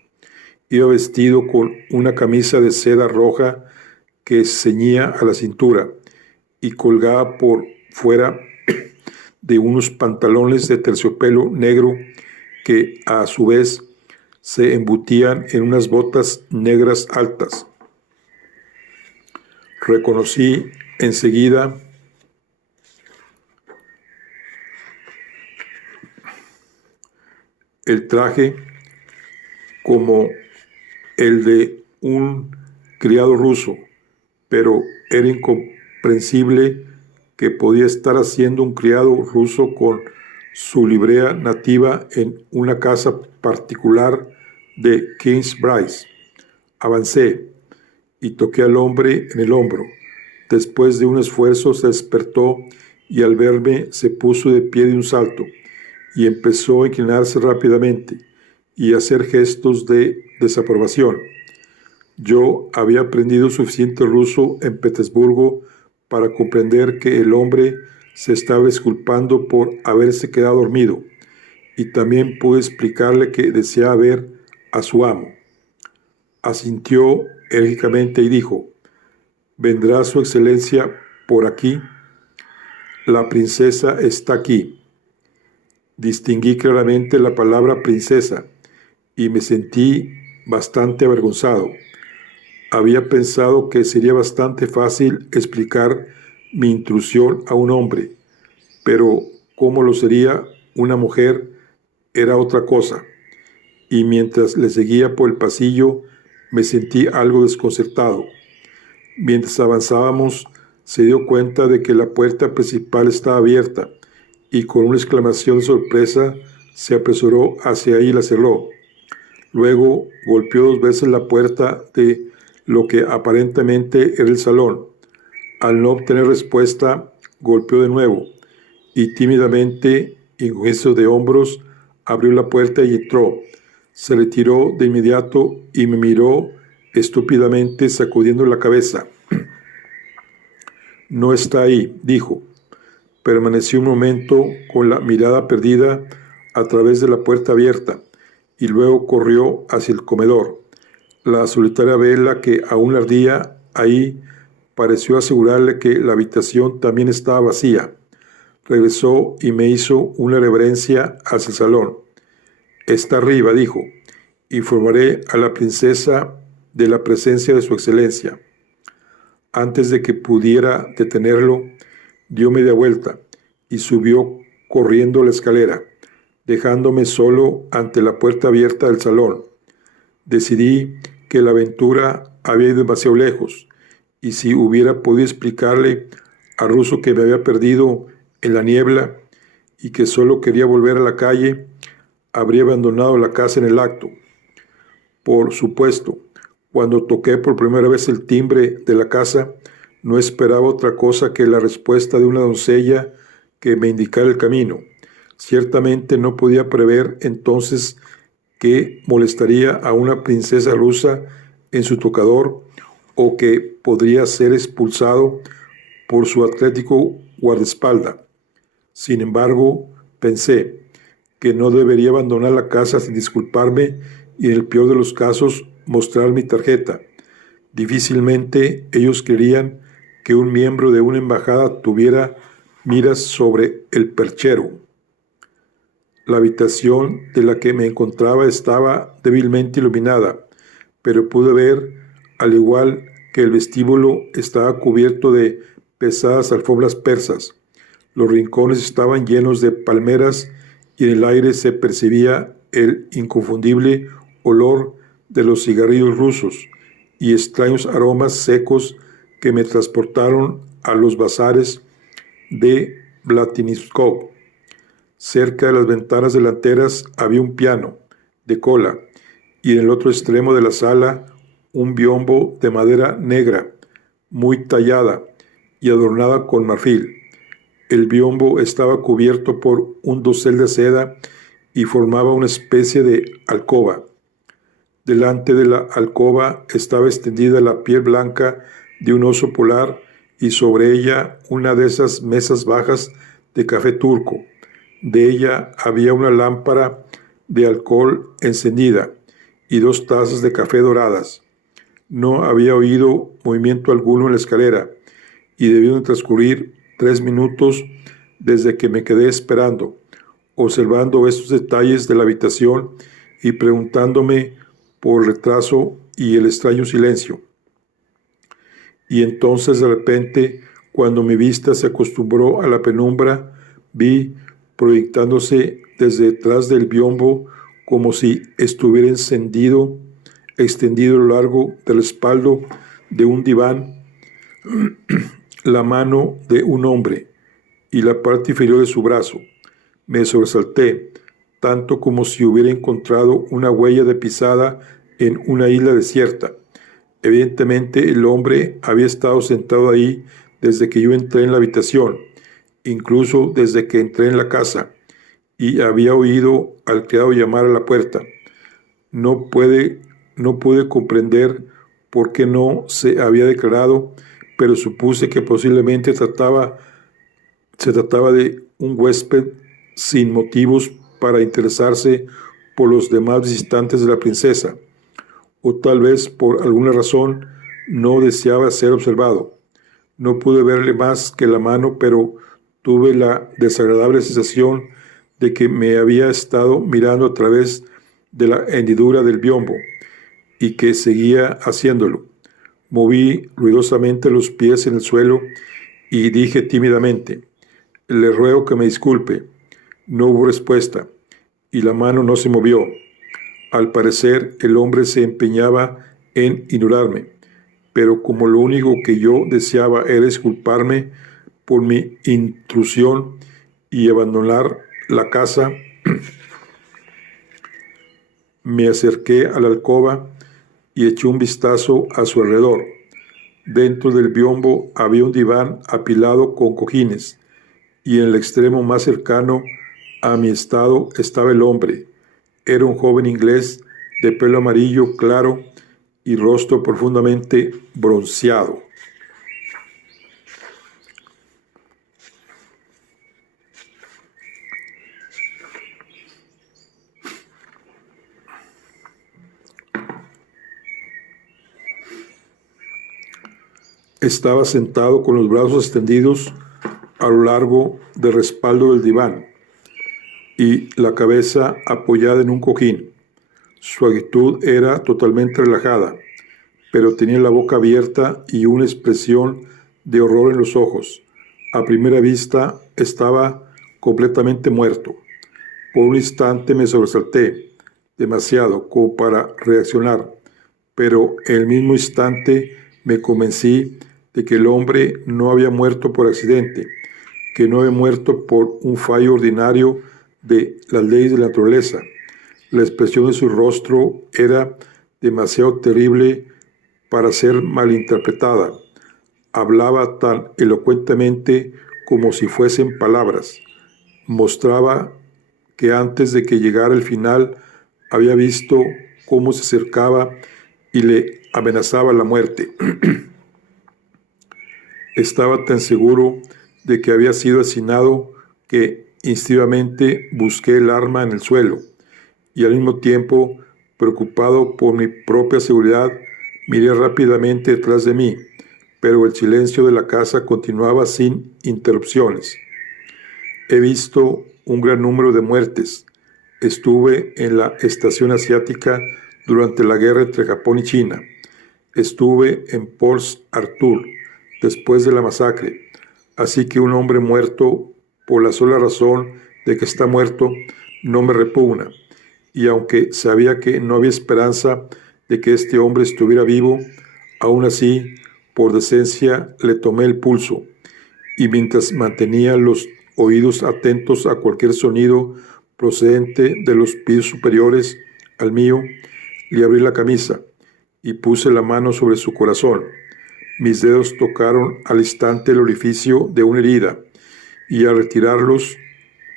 Iba vestido con una camisa de seda roja que ceñía a la cintura y colgaba por fuera de unos pantalones de terciopelo negro que a su vez se embutían en unas botas negras altas. Reconocí enseguida el traje como el de un criado ruso, pero era incomprensible que podía estar haciendo un criado ruso con su librea nativa en una casa particular de Kingsbridge. Avancé y toqué al hombre en el hombro. Después de un esfuerzo se despertó y al verme se puso de pie de un salto y empezó a inclinarse rápidamente y a hacer gestos de desaprobación. Yo había aprendido suficiente ruso en Petersburgo para comprender que el hombre se estaba disculpando por haberse quedado dormido, y también pude explicarle que deseaba ver a su amo. Asintió enérgicamente y dijo: «¿Vendrá su excelencia por aquí?» «La princesa está aquí». Distinguí claramente la palabra princesa y me sentí bastante avergonzado. Había pensado que sería bastante fácil explicar mi intrusión a un hombre, pero cómo lo sería una mujer era otra cosa, y mientras le seguía por el pasillo me sentí algo desconcertado. Mientras avanzábamos, se dio cuenta de que la puerta principal estaba abierta, y con una exclamación de sorpresa se apresuró hacia ahí y la cerró. Luego golpeó 2 veces la puerta de lo que aparentemente era el salón. Al no obtener respuesta, golpeó de nuevo y tímidamente, encogiendo de hombros, abrió la puerta y entró. Se retiró de inmediato y me miró estúpidamente sacudiendo la cabeza. No está ahí, dijo. Permaneció un momento con la mirada perdida a través de la puerta abierta y luego corrió hacia el comedor. La solitaria vela que aún ardía ahí pareció asegurarle que la habitación también estaba vacía. Regresó y me hizo una reverencia hacia el salón. Está arriba, dijo. Informaré a la princesa de la presencia de su excelencia. Antes de que pudiera detenerlo, dio media vuelta y subió corriendo la escalera, dejándome solo ante la puerta abierta del salón. Decidí que la aventura había ido demasiado lejos, y si hubiera podido explicarle a Russo que me había perdido en la niebla y que solo quería volver a la calle, habría abandonado la casa en el acto. Por supuesto, cuando toqué por primera vez el timbre de la casa, no esperaba otra cosa que la respuesta de una doncella que me indicara el camino. Ciertamente no podía prever entonces que molestaría a una princesa rusa en su tocador o que podría ser expulsado por su atlético guardaespaldas. Sin embargo, pensé que no debería abandonar la casa sin disculparme y, en el peor de los casos, mostrar mi tarjeta. Difícilmente ellos querían que un miembro de una embajada tuviera miras sobre el perchero. La habitación de la que me encontraba estaba débilmente iluminada, pero pude ver, al igual que el vestíbulo, estaba cubierto de pesadas alfombras persas. Los rincones estaban llenos de palmeras y en el aire se percibía el inconfundible olor de los cigarrillos rusos y extraños aromas secos que me transportaron a los bazares de Vladimirskov. Cerca de las ventanas delanteras había un piano de cola y en el otro extremo de la sala un biombo de madera negra, muy tallada y adornada con marfil. El biombo estaba cubierto por un dosel de seda y formaba una especie de alcoba. Delante de la alcoba estaba extendida la piel blanca de un oso polar y sobre ella una de esas mesas bajas de café turco. De ella había una lámpara de alcohol encendida y 2 tazas de café doradas. No había oído movimiento alguno en la escalera y debieron transcurrir 3 minutos desde que me quedé esperando, observando estos detalles de la habitación y preguntándome por el retraso y el extraño silencio. Y entonces, de repente, cuando mi vista se acostumbró a la penumbra, vi, proyectándose desde detrás del biombo, como si estuviera extendido a lo largo del respaldo de un diván, la mano de un hombre y la parte inferior de su brazo. Me sobresalté, tanto como si hubiera encontrado una huella de pisada en una isla desierta. Evidentemente el hombre había estado sentado ahí desde que yo entré en la habitación, incluso desde que entré en la casa, y había oído al criado llamar a la puerta. No pude comprender por qué no se había declarado, pero supuse que posiblemente se trataba de un huésped sin motivos para interesarse por los demás visitantes de la princesa, o tal vez por alguna razón no deseaba ser observado. No pude verle más que la mano, pero tuve la desagradable sensación de que me había estado mirando a través de la hendidura del biombo y que seguía haciéndolo. Moví ruidosamente los pies en el suelo y dije tímidamente: «Le ruego que me disculpe». No hubo respuesta y la mano no se movió. Al parecer, el hombre se empeñaba en ignorarme, pero como lo único que yo deseaba era disculparme por mi intrusión y abandonar la casa, me acerqué a la alcoba y eché un vistazo a su alrededor. Dentro del biombo había un diván apilado con cojines, y en el extremo más cercano a mi estado estaba el hombre. Era un joven inglés de pelo amarillo claro y rostro profundamente bronceado. Estaba sentado con los brazos extendidos a lo largo del respaldo del diván y la cabeza apoyada en un cojín. Su actitud era totalmente relajada, pero tenía la boca abierta y una expresión de horror en los ojos. A primera vista estaba completamente muerto. Por un instante me sobresalté, demasiado como para reaccionar, pero en el mismo instante me convencí de que el hombre no había muerto por accidente, que no había muerto por un fallo ordinario de las leyes de la naturaleza. La expresión de su rostro era demasiado terrible para ser malinterpretada. Hablaba tan elocuentemente como si fuesen palabras. Mostraba que antes de que llegara el final había visto cómo se acercaba y le amenazaba la muerte. Estaba tan seguro de que había sido asesinado que instintivamente busqué el arma en el suelo y al mismo tiempo, preocupado por mi propia seguridad, miré rápidamente detrás de mí, pero el silencio de la casa continuaba sin interrupciones. He visto un gran número de muertes. Estuve en la estación asiática durante la guerra entre Japón y China. Estuve en Port Arthur después de la masacre. Así que un hombre muerto por la sola razón de que está muerto no me repugna. Y aunque sabía que no había esperanza de que este hombre estuviera vivo, aún así, por decencia, le tomé el pulso. Y mientras mantenía los oídos atentos a cualquier sonido procedente de los pisos superiores al mío, le abrí la camisa y puse la mano sobre su corazón. Mis dedos tocaron al instante el orificio de una herida y al retirarlos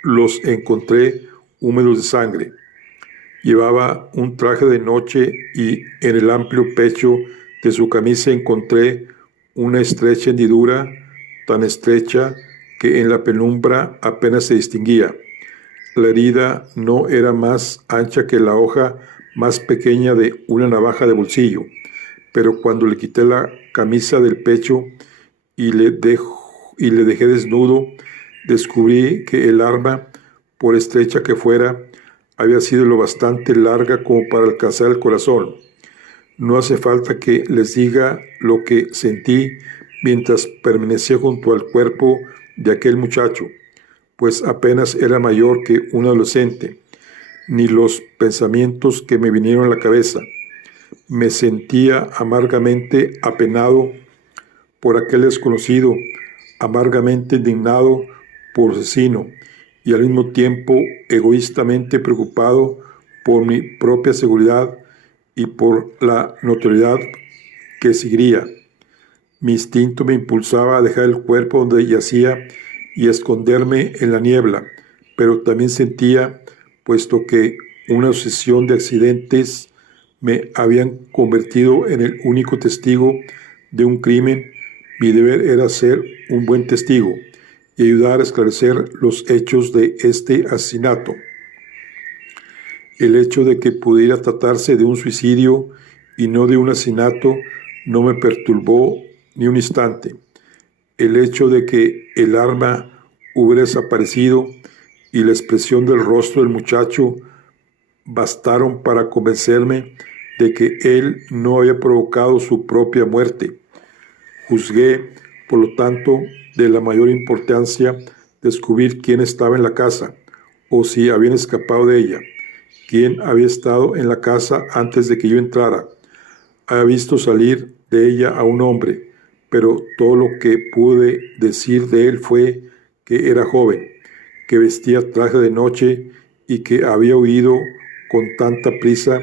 los encontré húmedos de sangre. Llevaba un traje de noche y en el amplio pecho de su camisa encontré una estrecha hendidura, tan estrecha que en la penumbra apenas se distinguía. La herida no era más ancha que la hoja más pequeña de una navaja de bolsillo, pero cuando le quité la camisa del pecho y le dejé desnudo, descubrí que el arma, por estrecha que fuera, había sido lo bastante larga como para alcanzar el corazón. No hace falta que les diga lo que sentí mientras permanecía junto al cuerpo de aquel muchacho, pues apenas era mayor que un adolescente, ni los pensamientos que me vinieron a la cabeza. Me sentía amargamente apenado por aquel desconocido, amargamente indignado por asesino, y al mismo tiempo egoístamente preocupado por mi propia seguridad y por la notoriedad que seguiría. Mi instinto me impulsaba a dejar el cuerpo donde yacía y esconderme en la niebla, pero también sentía, puesto que una sucesión de accidentes me habían convertido en el único testigo de un crimen, mi deber era ser un buen testigo y ayudar a esclarecer los hechos de este asesinato. El hecho de que pudiera tratarse de un suicidio y no de un asesinato no me perturbó ni un instante. El hecho de que el arma hubiera desaparecido y la expresión del rostro del muchacho bastaron para convencerme de que él no había provocado su propia muerte. Juzgué, por lo tanto, de la mayor importancia descubrir quién estaba en la casa, o si habían escapado de ella, quién había estado en la casa antes de que yo entrara. Había visto salir de ella a un hombre, pero todo lo que pude decir de él fue que era joven, que vestía traje de noche y que había huido con tanta prisa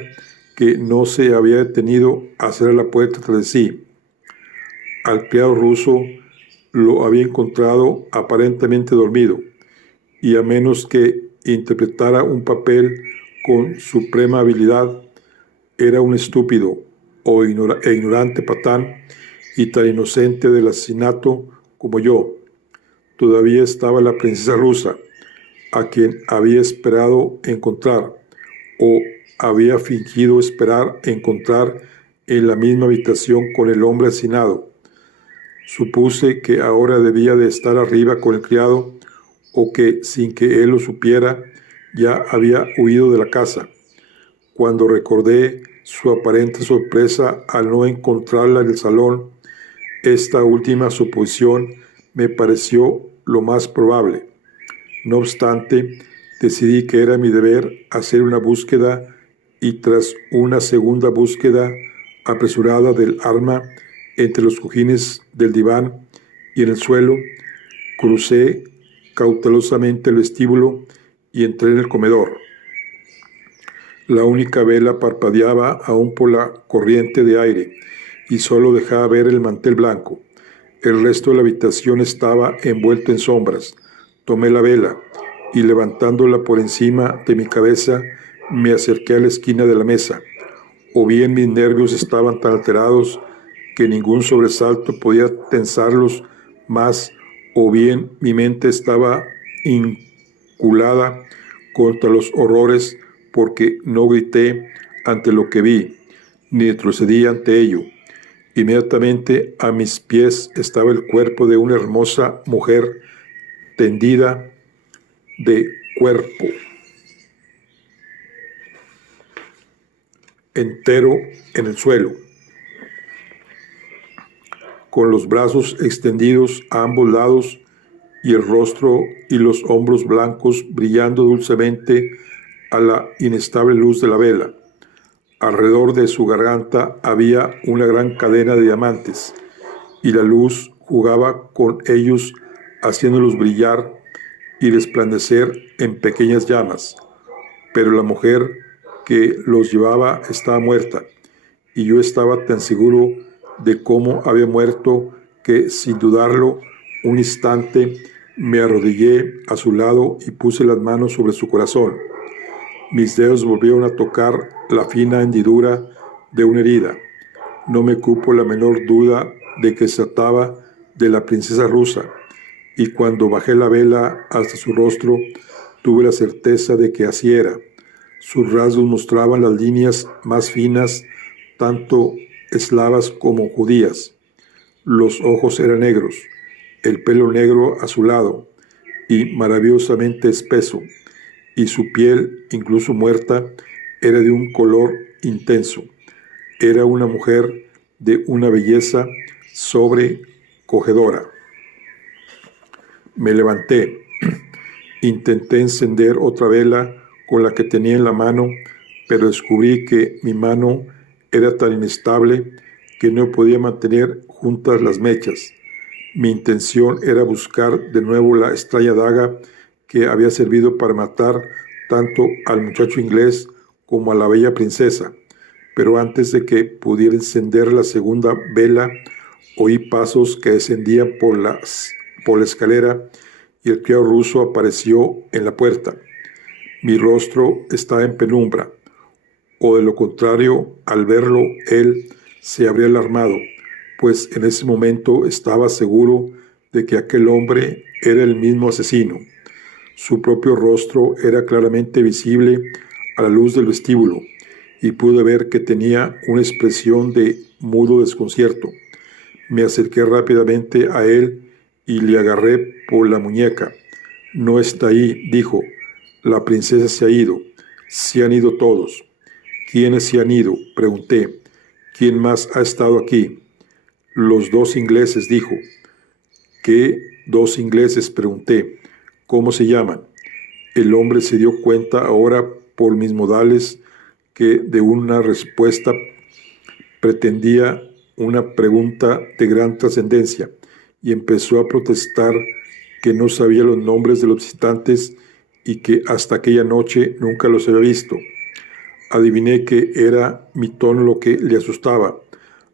que no se había detenido a cerrar la puerta tras de sí. Al criado ruso lo había encontrado aparentemente dormido, y a menos que interpretara un papel con suprema habilidad, era un estúpido o ignorante patán y tan inocente del asesinato como yo. Todavía estaba la princesa rusa, a quien había esperado encontrar, o había fingido esperar encontrar en la misma habitación con el hombre asesinado. Supuse que ahora debía de estar arriba con el criado, o que, sin que él lo supiera, ya había huido de la casa. Cuando recordé su aparente sorpresa al no encontrarla en el salón, esta última suposición me pareció lo más probable. No obstante, decidí que era mi deber hacer una búsqueda, y tras una segunda búsqueda apresurada del arma entre los cojines del diván y en el suelo, crucé cautelosamente el vestíbulo y entré en el comedor. La única vela parpadeaba aún por la corriente de aire y solo dejaba ver el mantel blanco. El resto de la habitación estaba envuelto en sombras. Tomé la vela y, levantándola por encima de mi cabeza, me acerqué a la esquina de la mesa. O bien mis nervios estaban tan alterados que ningún sobresalto podía tensarlos más, o bien mi mente estaba inculada contra los horrores, porque no grité ante lo que vi, ni retrocedí ante ello. Inmediatamente a mis pies estaba el cuerpo de una hermosa mujer tendida de cuerpo entero en el suelo, con los brazos extendidos a ambos lados y el rostro y los hombros blancos brillando dulcemente a la inestable luz de la vela. Alrededor de su garganta había una gran cadena de diamantes, y la luz jugaba con ellos, haciéndolos brillar y resplandecer en pequeñas llamas. Pero la mujer que los llevaba estaba muerta, y yo estaba tan seguro de cómo había muerto que, sin dudarlo un instante, me arrodillé a su lado y puse las manos sobre su corazón. Mis dedos volvieron a tocar la fina hendidura de una herida. No me cupo la menor duda de que se trataba de la princesa rusa, y cuando bajé la vela hasta su rostro, tuve la certeza de que así era. Sus rasgos mostraban las líneas más finas, tanto eslavas como judías. Los ojos eran negros, el pelo negro azulado y maravillosamente espeso, y su piel, incluso muerta, era de un color intenso. Era una mujer de una belleza sobrecogedora. Me levanté, intenté encender otra vela con la que tenía en la mano, pero descubrí que mi mano era tan inestable que no podía mantener juntas las mechas. Mi intención era buscar de nuevo la extraña daga que había servido para matar tanto al muchacho inglés como a la bella princesa, pero antes de que pudiera encender la segunda vela, oí pasos que descendían por la escalera, y el criado ruso apareció en la puerta. Mi rostro estaba en penumbra, o de lo contrario, al verlo él se habría alarmado, pues en ese momento estaba seguro de que aquel hombre era el mismo asesino. Su propio rostro era claramente visible a la luz del vestíbulo, y pude ver que tenía una expresión de mudo desconcierto. Me acerqué rápidamente a él y le agarré por la muñeca. «No está ahí», dijo. «La princesa se ha ido. Se han ido todos». «¿Quiénes se han ido?», pregunté. «¿Quién más ha estado aquí?». «Los dos ingleses», dijo. «¿Qué dos ingleses?», pregunté. «¿Cómo se llaman?». El hombre se dio cuenta ahora por mis modales que de una respuesta pretendía una pregunta de gran trascendencia, y empezó a protestar que no sabía los nombres de los visitantes y que hasta aquella noche nunca los había visto. Adiviné que era mi tono lo que le asustaba,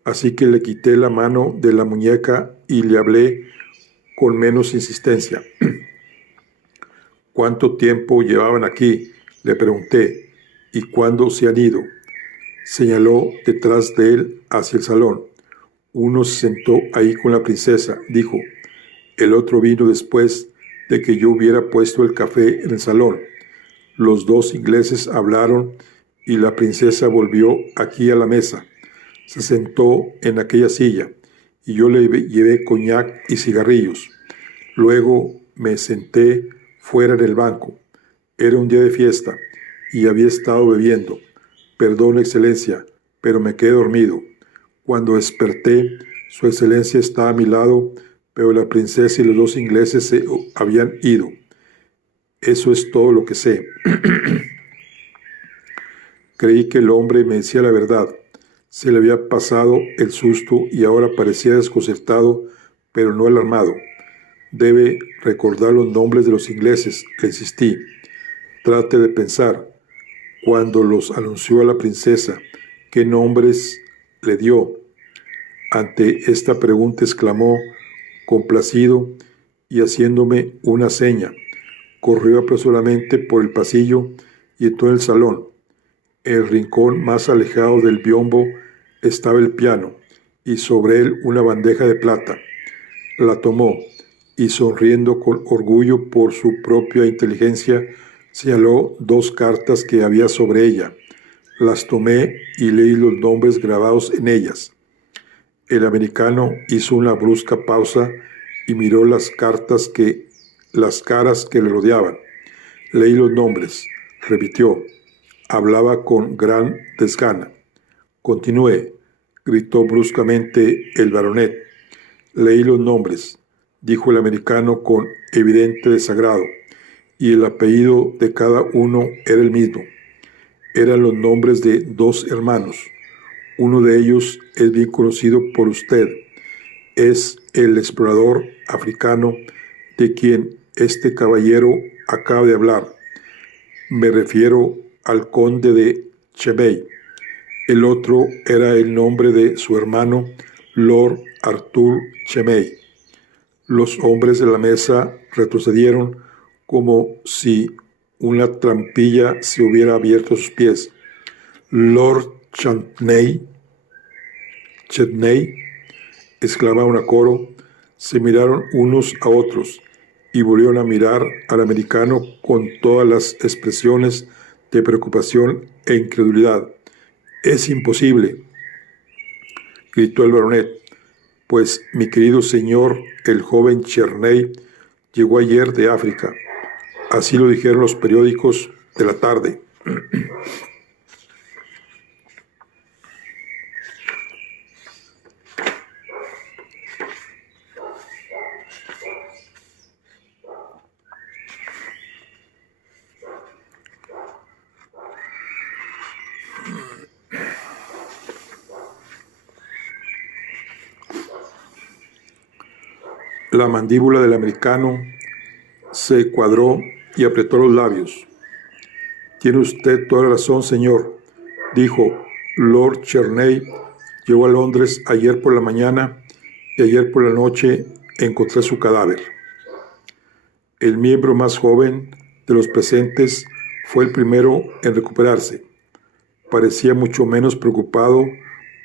así que le quité la mano de la muñeca y le hablé con menos insistencia. «¿Cuánto tiempo llevaban aquí?», le pregunté. «¿Y cuándo se han ido?». Señaló detrás de él hacia el salón. «Uno se sentó ahí con la princesa», dijo. «El otro vino después de que yo hubiera puesto el café en el salón. Los dos ingleses hablaron y la princesa volvió aquí a la mesa. Se sentó en aquella silla, y yo le llevé coñac y cigarrillos. Luego me senté fuera del banco. Era un día de fiesta y había estado bebiendo. Perdón, Excelencia, pero me quedé dormido. Cuando desperté, Su Excelencia estaba a mi lado, pero la princesa y los dos ingleses se habían ido. Eso es todo lo que sé. Creí que el hombre me decía la verdad. Se le había pasado el susto y ahora parecía desconcertado, pero no alarmado. Debe recordar los nombres de los ingleses, le insistí. Trate de pensar. Cuando los anunció a la princesa, ¿qué nombres le dio? Ante esta pregunta exclamó, complacido y haciéndome una seña. Corrió apresuradamente por el pasillo y entró en el salón. En el rincón más alejado del biombo estaba el piano y sobre él una bandeja de plata. La tomó y sonriendo con orgullo por su propia inteligencia, señaló 2 cartas que había sobre ella. Las tomé y leí los nombres grabados en ellas. El americano hizo una brusca pausa y miró las caras que le rodeaban. Leí los nombres, repitió. Hablaba con gran desgana. Continúe, gritó bruscamente el baronet. Leí los nombres, dijo el americano con evidente desagrado, y el apellido de cada uno era el mismo. Eran los nombres de 2 hermanos. Uno de ellos es bien conocido por usted. Es el explorador africano de quien este caballero acaba de hablar. Me refiero al conde de Chemay. El otro era el nombre de su hermano, Lord Arthur Chemay. Los hombres de la mesa retrocedieron como si una trampilla se hubiera abierto a sus pies. Lord Chetney, exclamaron a coro, se miraron unos a otros y volvieron a mirar al americano con todas las expresiones de preocupación e incredulidad. «Es imposible», gritó el baronet, «pues mi querido señor, el joven Cherney, llegó ayer de África. Así lo dijeron los periódicos de la tarde». La mandíbula del americano se cuadró y apretó los labios. «Tiene usted toda la razón, señor», dijo. «Lord Cherney llegó a Londres ayer por la mañana y ayer por la noche encontré su cadáver». El miembro más joven de los presentes fue el primero en recuperarse. Parecía mucho menos preocupado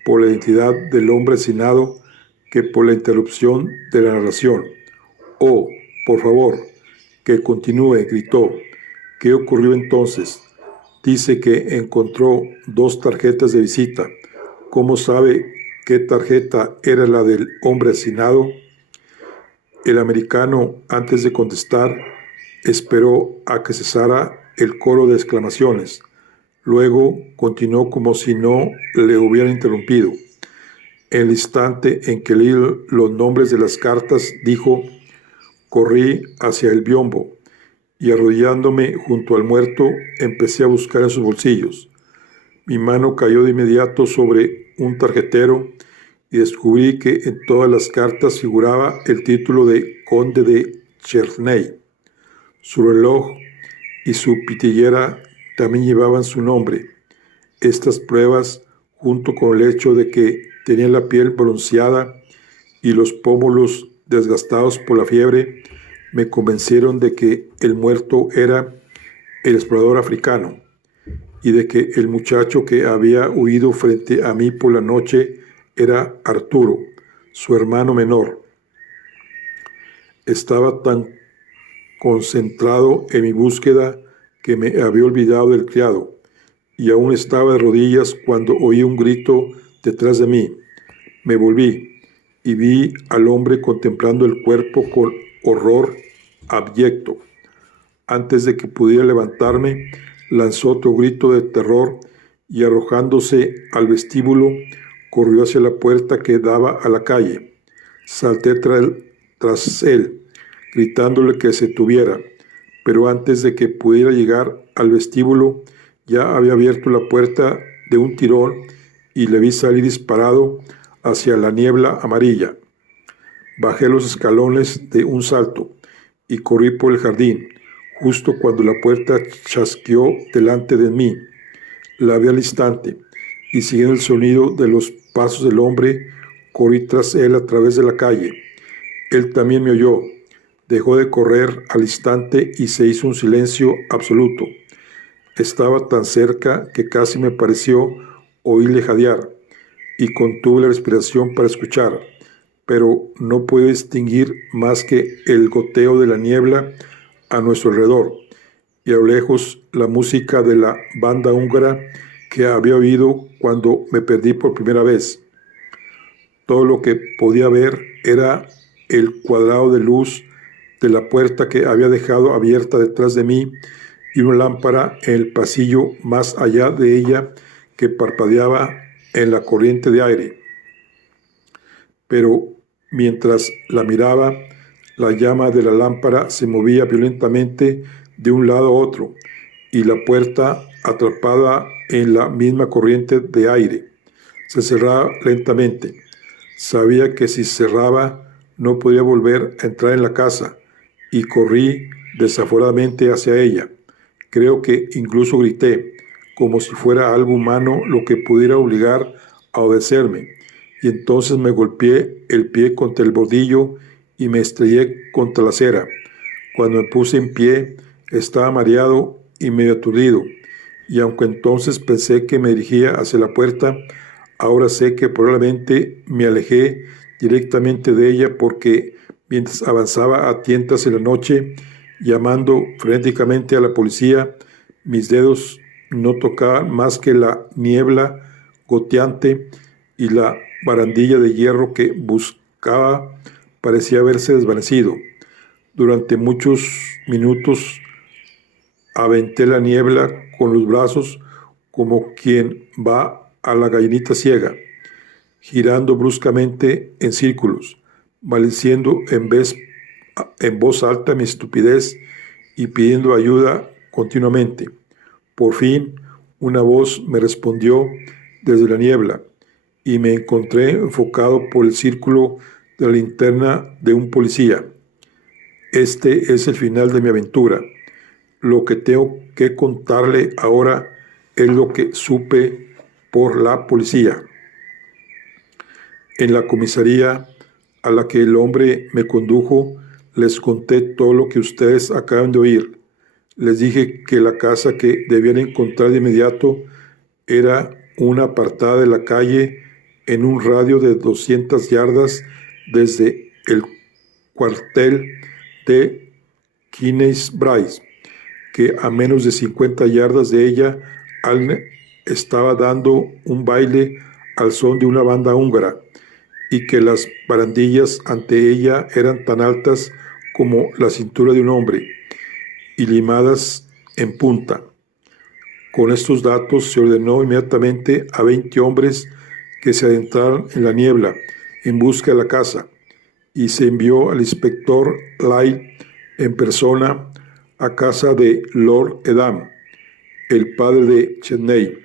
por la identidad del hombre asesinado que por la interrupción de la narración. «Oh, por favor, que continúe», gritó. «¿Qué ocurrió entonces?» «Dice que encontró 2 tarjetas de visita. ¿Cómo sabe qué tarjeta era la del hombre asesinado?» El americano, antes de contestar, esperó a que cesara el coro de exclamaciones. Luego continuó como si no le hubieran interrumpido. En el instante en que leí los nombres de las cartas, dijo, corrí hacia el biombo y arrodillándome junto al muerto, empecé a buscar en sus bolsillos. Mi mano cayó de inmediato sobre un tarjetero y descubrí que en todas las cartas figuraba el título de Conde de Cherney. Su reloj y su pitillera también llevaban su nombre. Estas pruebas, junto con el hecho de que tenía la piel bronceada y los pómulos desgastados por la fiebre, me convencieron de que el muerto era el explorador africano y de que el muchacho que había huido frente a mí por la noche era Arturo, su hermano menor. Estaba tan concentrado en mi búsqueda que me había olvidado del criado y aún estaba de rodillas cuando oí un grito detrás de mí. Me volví y vi al hombre contemplando el cuerpo con horror abyecto. Antes de que pudiera levantarme, lanzó otro grito de terror y arrojándose al vestíbulo, corrió hacia la puerta que daba a la calle. Salté tras él, gritándole que se tuviera, pero antes de que pudiera llegar al vestíbulo, ya había abierto la puerta de un tirón y le vi salir disparado hacia la niebla amarilla. Bajé los escalones de un salto y corrí por el jardín, justo cuando la puerta chasqueó delante de mí. La vi al instante y siguiendo el sonido de los pasos del hombre, corrí tras él a través de la calle. Él también me oyó, dejó de correr al instante y se hizo un silencio absoluto. Estaba tan cerca que casi me pareció oírle jadear y contuve la respiración para escuchar, pero no pude distinguir más que el goteo de la niebla a nuestro alrededor y a lo lejos la música de la banda húngara que había oído cuando me perdí por primera vez. Todo lo que podía ver era el cuadrado de luz de la puerta que había dejado abierta detrás de mí y una lámpara en el pasillo más allá de ella que parpadeaba en la corriente de aire. Pero mientras la miraba, la llama de la lámpara se movía violentamente de un lado a otro y la puerta, atrapada en la misma corriente de aire, se cerraba lentamente. Sabía que si cerraba no podía volver a entrar en la casa y corrí desaforadamente hacia ella. Creo que incluso grité, como si fuera algo humano lo que pudiera obligar a obedecerme, y entonces me golpeé el pie contra el bordillo y me estrellé contra la acera. Cuando me puse en pie, estaba mareado y medio aturdido, y aunque entonces pensé que me dirigía hacia la puerta, ahora sé que probablemente me alejé directamente de ella porque mientras avanzaba a tientas en la noche, llamando frenéticamente a la policía, mis dedos no tocaban más que la niebla goteante y la barandilla de hierro que buscaba parecía haberse desvanecido. Durante muchos minutos aventé la niebla con los brazos como quien va a la gallinita ciega, girando bruscamente en círculos, maldiciendo en voz alta mi estupidez y pidiendo ayuda continuamente. Por fin, una voz me respondió desde la niebla y me encontré enfocado por el círculo de la linterna de un policía. Este es el final de mi aventura. Lo que tengo que contarle ahora es lo que supe por la policía. En la comisaría a la que el hombre me condujo, les conté todo lo que ustedes acaban de oír. Les dije que la casa que debían encontrar de inmediato era una apartada de la calle en un radio de 200 yardas desde el cuartel de Keynes Bryce, que a menos de 50 yardas de ella alguien estaba dando un baile al son de una banda húngara y que las barandillas ante ella eran tan altas como la cintura de un hombre y limadas en punta. Con estos datos se ordenó inmediatamente a 20 hombres que se adentraran en la niebla en busca de la casa y se envió al inspector Lyle en persona a casa de Lord Edam, el padre de Chetney,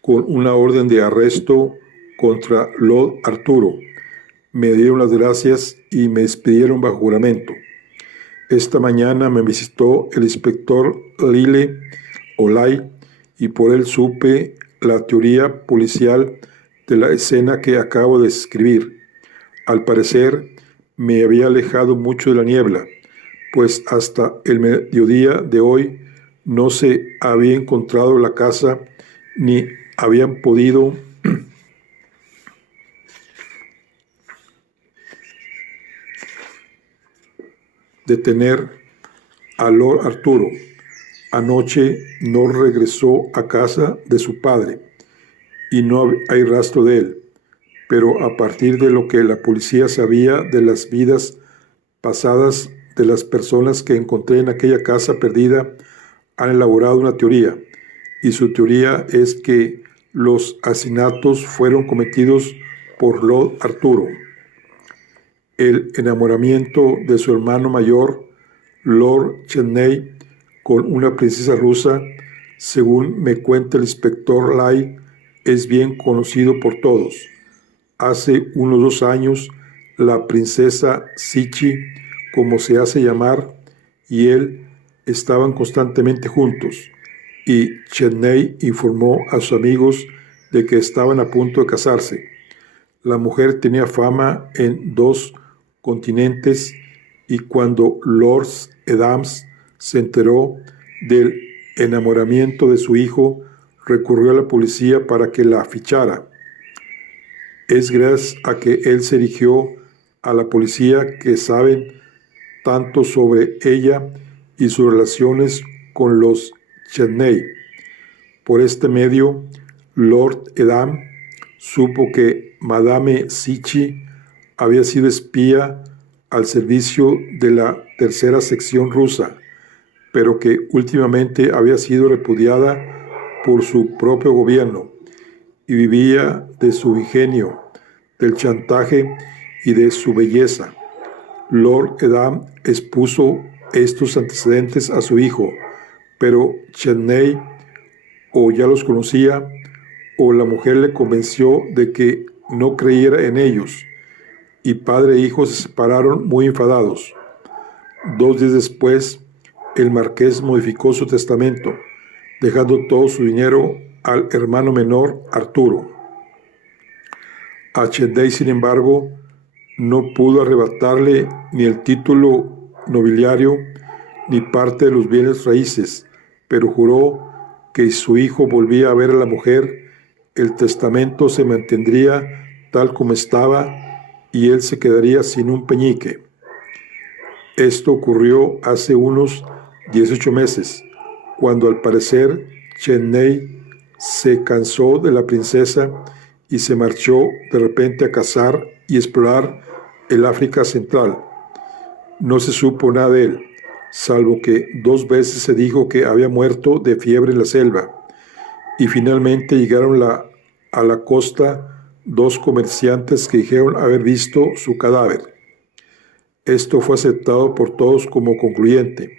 con una orden de arresto contra Lord Arturo. Me dieron las gracias y me despidieron bajo juramento. Esta mañana me visitó el inspector Lyle Olay y por él supe la teoría policial de la escena que acabo de escribir. Al parecer, me había alejado mucho de la niebla, pues hasta el mediodía de hoy no se había encontrado la casa ni habían podido detener a Lord Arturo. Anoche no regresó a casa de su padre y no hay rastro de él. pero a partir de lo que la policía sabía de las vidas pasadas de las personas que encontré en aquella casa perdida, han elaborado una teoría, y su teoría es que los asesinatos fueron cometidos por Lord Arturo. El enamoramiento de su hermano mayor, Lord Cheney, con una princesa rusa, según me cuenta el inspector Lai, es bien conocido por todos. Hace unos 2 años, la princesa Sichi, como se hace llamar, y él estaban constantemente juntos, y Cheney informó a sus amigos de que estaban a punto de casarse. La mujer tenía fama en 2 continentes, y cuando Lord Adams se enteró del enamoramiento de su hijo, recurrió a la policía para que la fichara. Es gracias a que él se dirigió a la policía que saben tanto sobre ella y sus relaciones con los Cheney. Por este medio, Lord Edam supo que Madame Sichi había sido espía al servicio de la tercera sección rusa, pero que últimamente había sido repudiada por su propio gobierno y vivía de su ingenio, del chantaje y de su belleza. Lord Edam expuso estos antecedentes a su hijo, pero Cheney o ya los conocía o la mujer le convenció de que no creyera en ellos, y padre e hijo se separaron muy enfadados. 2 días después, el marqués modificó su testamento, dejando todo su dinero al hermano menor, Arturo. A Cheney, sin embargo, no pudo arrebatarle ni el título nobiliario ni parte de los bienes raíces, pero juró que si su hijo volvía a ver a la mujer, el testamento se mantendría tal como estaba y él se quedaría sin un peñique. Esto ocurrió hace unos 18 meses, cuando al parecer Cheney se cansó de la princesa y se marchó de repente a cazar y explorar el África Central. No se supo nada de él, salvo que 2 veces se dijo que había muerto de fiebre en la selva, y finalmente llegaron a la costa 2 comerciantes que dijeron haber visto su cadáver. Esto fue aceptado por todos como concluyente,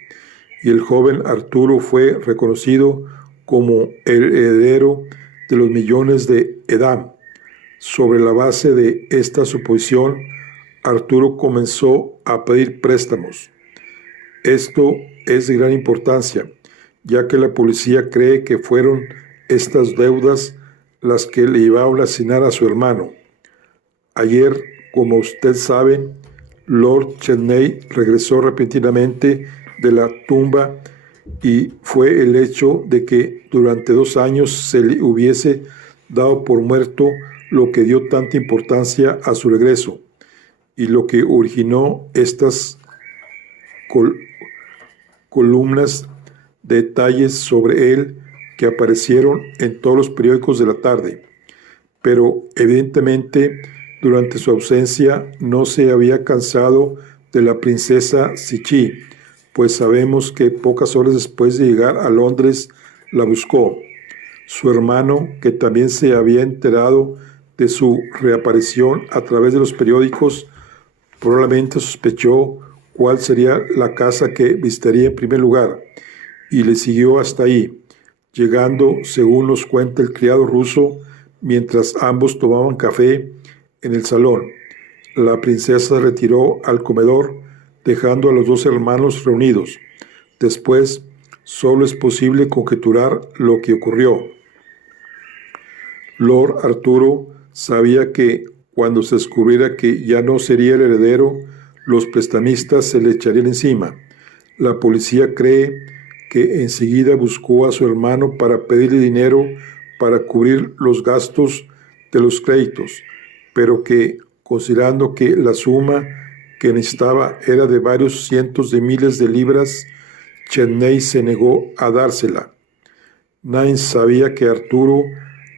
y el joven Arturo fue reconocido como el heredero de los millones de Edam. Sobre la base de esta suposición, Arturo comenzó a pedir préstamos. Esto es de gran importancia, ya que la policía cree que fueron estas deudas las que le llevaron a asesinar a su hermano. Ayer, como usted sabe, Lord Cheney regresó repentinamente de la tumba y fue el hecho de que durante 2 años se le hubiese dado por muerto lo que dio tanta importancia a su regreso y lo que originó estas columnas de detalles sobre él que aparecieron en todos los periódicos de la tarde. Pero evidentemente durante su ausencia no se había cansado de la princesa Sichi, pues sabemos que pocas horas después de llegar a Londres la buscó. Su hermano, que también se había enterado de su reaparición a través de los periódicos, probablemente sospechó cuál sería la casa que visitaría en primer lugar, y le siguió hasta ahí, llegando, según nos cuenta el criado ruso, mientras ambos tomaban café en el salón. La princesa se retiró al comedor, dejando a los 2 hermanos reunidos. Después, solo es posible conjeturar lo que ocurrió. Lord Arturo sabía que cuando se descubriera que ya no sería el heredero, los prestamistas se le echarían encima. La policía cree que enseguida buscó a su hermano para pedirle dinero para cubrir los gastos de los créditos, pero que, considerando que la suma que necesitaba era de varios cientos de miles de libras, Cheney se negó a dársela. Nadie sabía que Arturo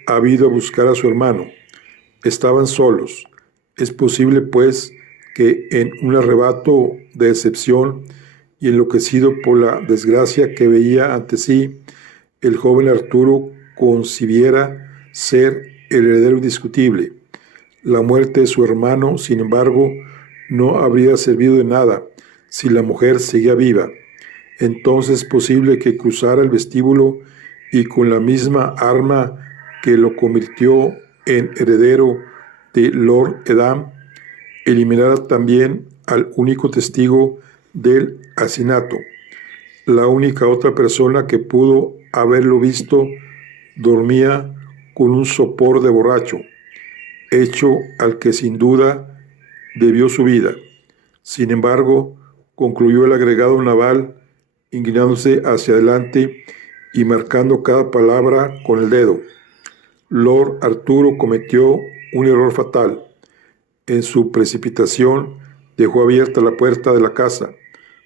había ido a buscar a su hermano. Estaban solos. Es posible, pues, que en un arrebato de decepción y enloquecido por la desgracia que veía ante sí, el joven Arturo concibiera ser el heredero indiscutible. La muerte de su hermano, sin embargo, no habría servido de nada si la mujer seguía viva. Entonces es posible que cruzara el vestíbulo y con la misma arma que lo convirtió en heredero de Lord Edam, eliminara también al único testigo del asesinato. La única otra persona que pudo haberlo visto dormía con un sopor de borracho, hecho al que sin duda debió su vida. Sin embargo, concluyó el agregado naval, inclinándose hacia adelante y marcando cada palabra con el dedo. Lord Arturo cometió un error fatal. En su precipitación dejó abierta la puerta de la casa,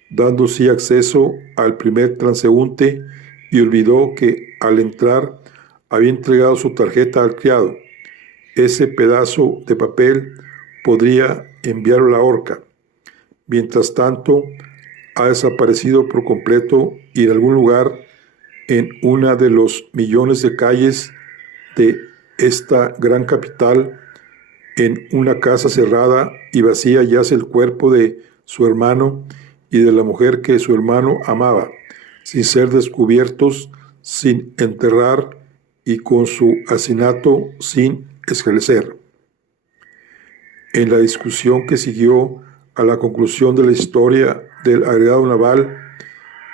dando así acceso al primer transeúnte, y olvidó que al entrar había entregado su tarjeta al criado. Ese pedazo de papel podría enviarlo a la horca. Mientras tanto, ha desaparecido por completo y en algún lugar en una de los millones de calles de esta gran capital, en una casa cerrada y vacía, yace el cuerpo de su hermano y de la mujer que su hermano amaba, sin ser descubiertos, sin enterrar y con su asesinato sin esclarecer. En la discusión que siguió a la conclusión de la historia del agregado naval,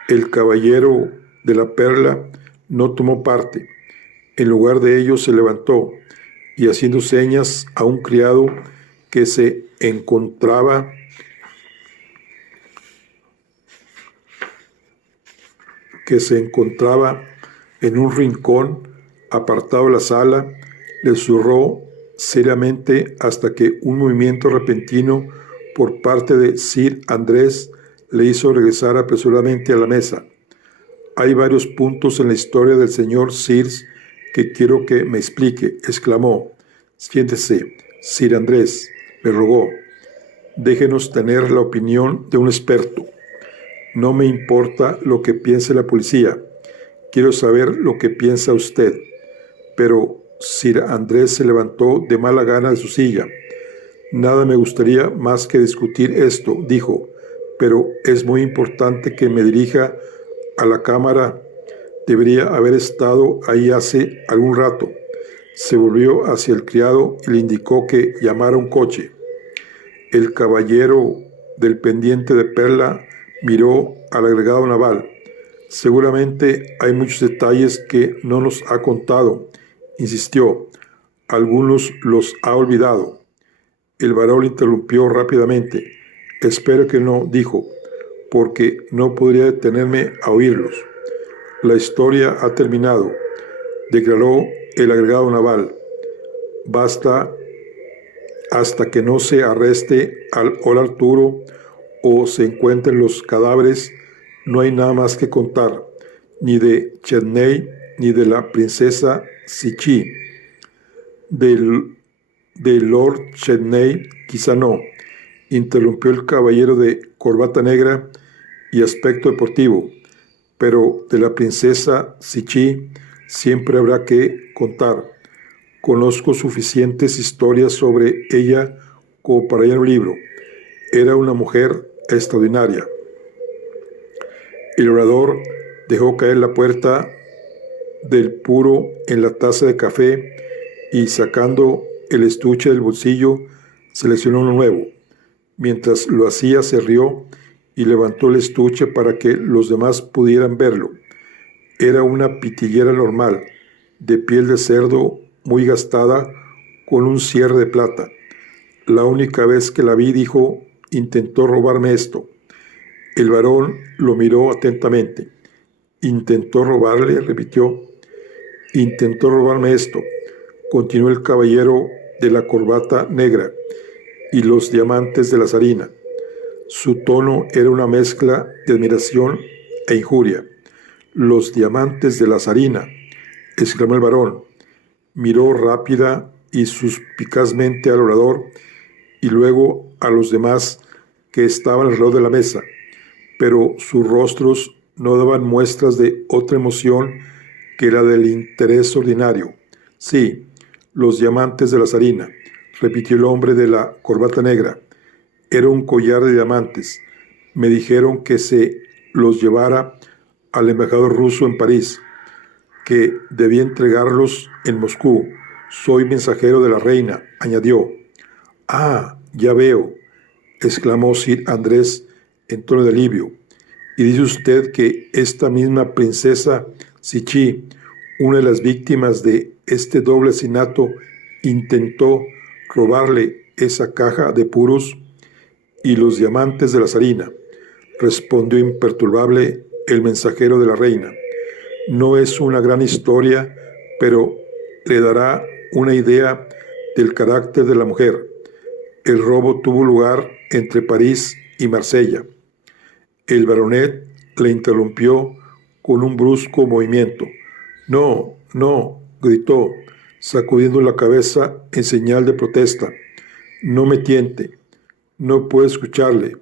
el caballero de la perla no tomó parte. En lugar de ello se levantó y, haciendo señas a un criado que se encontraba en un rincón apartado de la sala, le susurró seriamente hasta que un movimiento repentino por parte de Sir Andrés le hizo regresar apresuradamente a la mesa. «Hay varios puntos en la historia del señor Sears que quiero que me explique», exclamó. «Siéntese, Sir Andrés», le rogó. «Déjenos tener la opinión de un experto. No me importa lo que piense la policía. Quiero saber lo que piensa usted». Pero Sir Andrés se levantó de mala gana de su silla. «Nada me gustaría más que discutir esto», dijo, «pero es muy importante que me dirija a la cámara. Debería haber estado ahí hace algún rato». Se volvió hacia el criado y le indicó que llamara un coche. El caballero del pendiente de perla miró al agregado naval. «Seguramente hay muchos detalles que no nos ha contado», insistió. «Algunos los ha olvidado». El varón interrumpió rápidamente. «Espero que no», dijo, «porque no podría detenerme a oírlos». «La historia ha terminado», declaró el agregado naval. «Basta hasta que no se arreste al Lord Arturo o se encuentren los cadáveres. No hay nada más que contar, ni de Cherney ni de la princesa Sichi. De Lord Cherney quizá no», interrumpió el caballero de corbata negra y aspecto deportivo, «pero de la princesa Sichi siempre habrá que contar. Conozco suficientes historias sobre ella como para llenar un libro. Era una mujer extraordinaria». El orador dejó caer la puerta del puro en la taza de café y, sacando el estuche del bolsillo, seleccionó uno nuevo. Mientras lo hacía, se rió y levantó el estuche para que los demás pudieran verlo. Era una pitillera normal, de piel de cerdo muy gastada, con un cierre de plata. «La única vez que la vi», dijo, «intentó robarme esto». El varón lo miró atentamente. «¿Intentó robarle?», repitió. «Intentó robarme esto», continuó el caballero de la corbata negra, «y los diamantes de la zarina». Su tono era una mezcla de admiración e injuria. «Los diamantes de la zarina», exclamó el varón. Miró rápida y suspicazmente al orador y luego a los demás que estaban alrededor de la mesa, pero sus rostros no daban muestras de otra emoción que la del interés ordinario. Sí, los diamantes de la zarina, repitió el hombre de la corbata negra. Era un collar de diamantes. Me dijeron que se los llevara al embajador ruso en París, que debía entregarlos en Moscú. Soy mensajero de la reina, añadió. Ah, ya veo, exclamó Sir Andrés en tono de alivio. Y dice usted que esta misma princesa Sichi, una de las víctimas de este doble asesinato, intentó robarle esa caja de puros y los diamantes de la zarina, respondió imperturbable el mensajero de la reina. No es una gran historia, pero le dará una idea del carácter de la mujer. El robo tuvo lugar entre París y Marsella. El baronet le interrumpió con un brusco movimiento. No, no, gritó, sacudiendo la cabeza en señal de protesta. No me tiente. No puedo escucharle.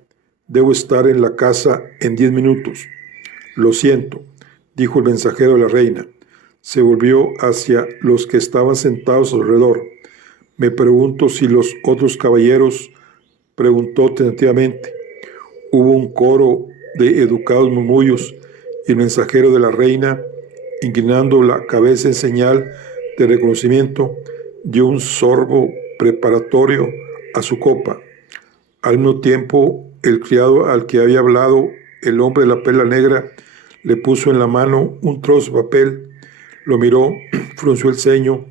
Debo estar en la casa en 10 minutos. Lo siento, dijo el mensajero de la reina. Se volvió hacia los que estaban sentados alrededor. Me pregunto si los otros caballeros, preguntó tentativamente. Hubo un coro de educados murmullos y el mensajero de la reina, inclinando la cabeza en señal de reconocimiento, dio un sorbo preparatorio a su copa. Al mismo tiempo, el criado al que había hablado el hombre de la perla negra le puso en la mano un trozo de papel, lo miró, frunció el ceño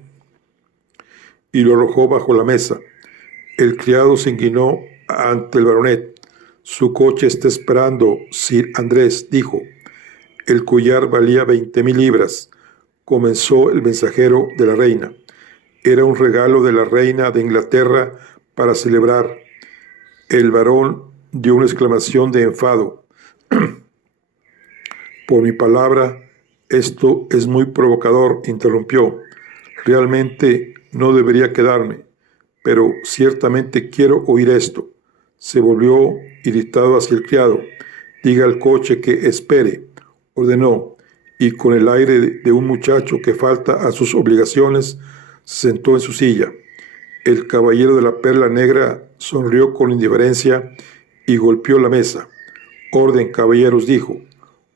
y lo arrojó bajo la mesa. El criado se inclinó ante el baronet. Su coche está esperando, Sir Andrés, dijo. El collar valía 20,000 libras, comenzó el mensajero de la reina. Era un regalo de la reina de Inglaterra para celebrar. El varón dio una exclamación de enfado. Por mi palabra, esto es muy provocador, interrumpió. Realmente no debería quedarme, pero ciertamente quiero oír esto. Se volvió irritado hacia el criado. Diga al coche que espere, ordenó, y con el aire de un muchacho que falta a sus obligaciones, se sentó en su silla. El caballero de la perla negra sonrió con indiferencia y golpeó la mesa. Orden, caballeros, dijo.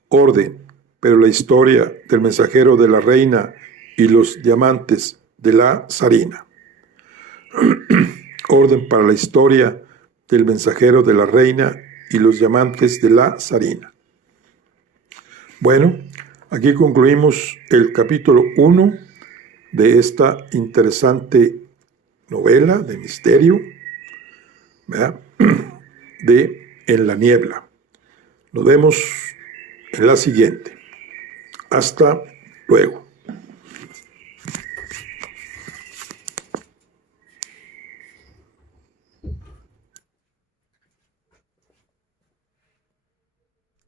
Orden, pero la historia del mensajero de la reina y los diamantes de la zarina. Orden para la historia del mensajero de la reina y los diamantes de la zarina. Bueno, aquí concluimos el capítulo 1 de esta interesante novela de misterio, ¿verdad? De En la niebla. Nos vemos en la siguiente. Hasta luego.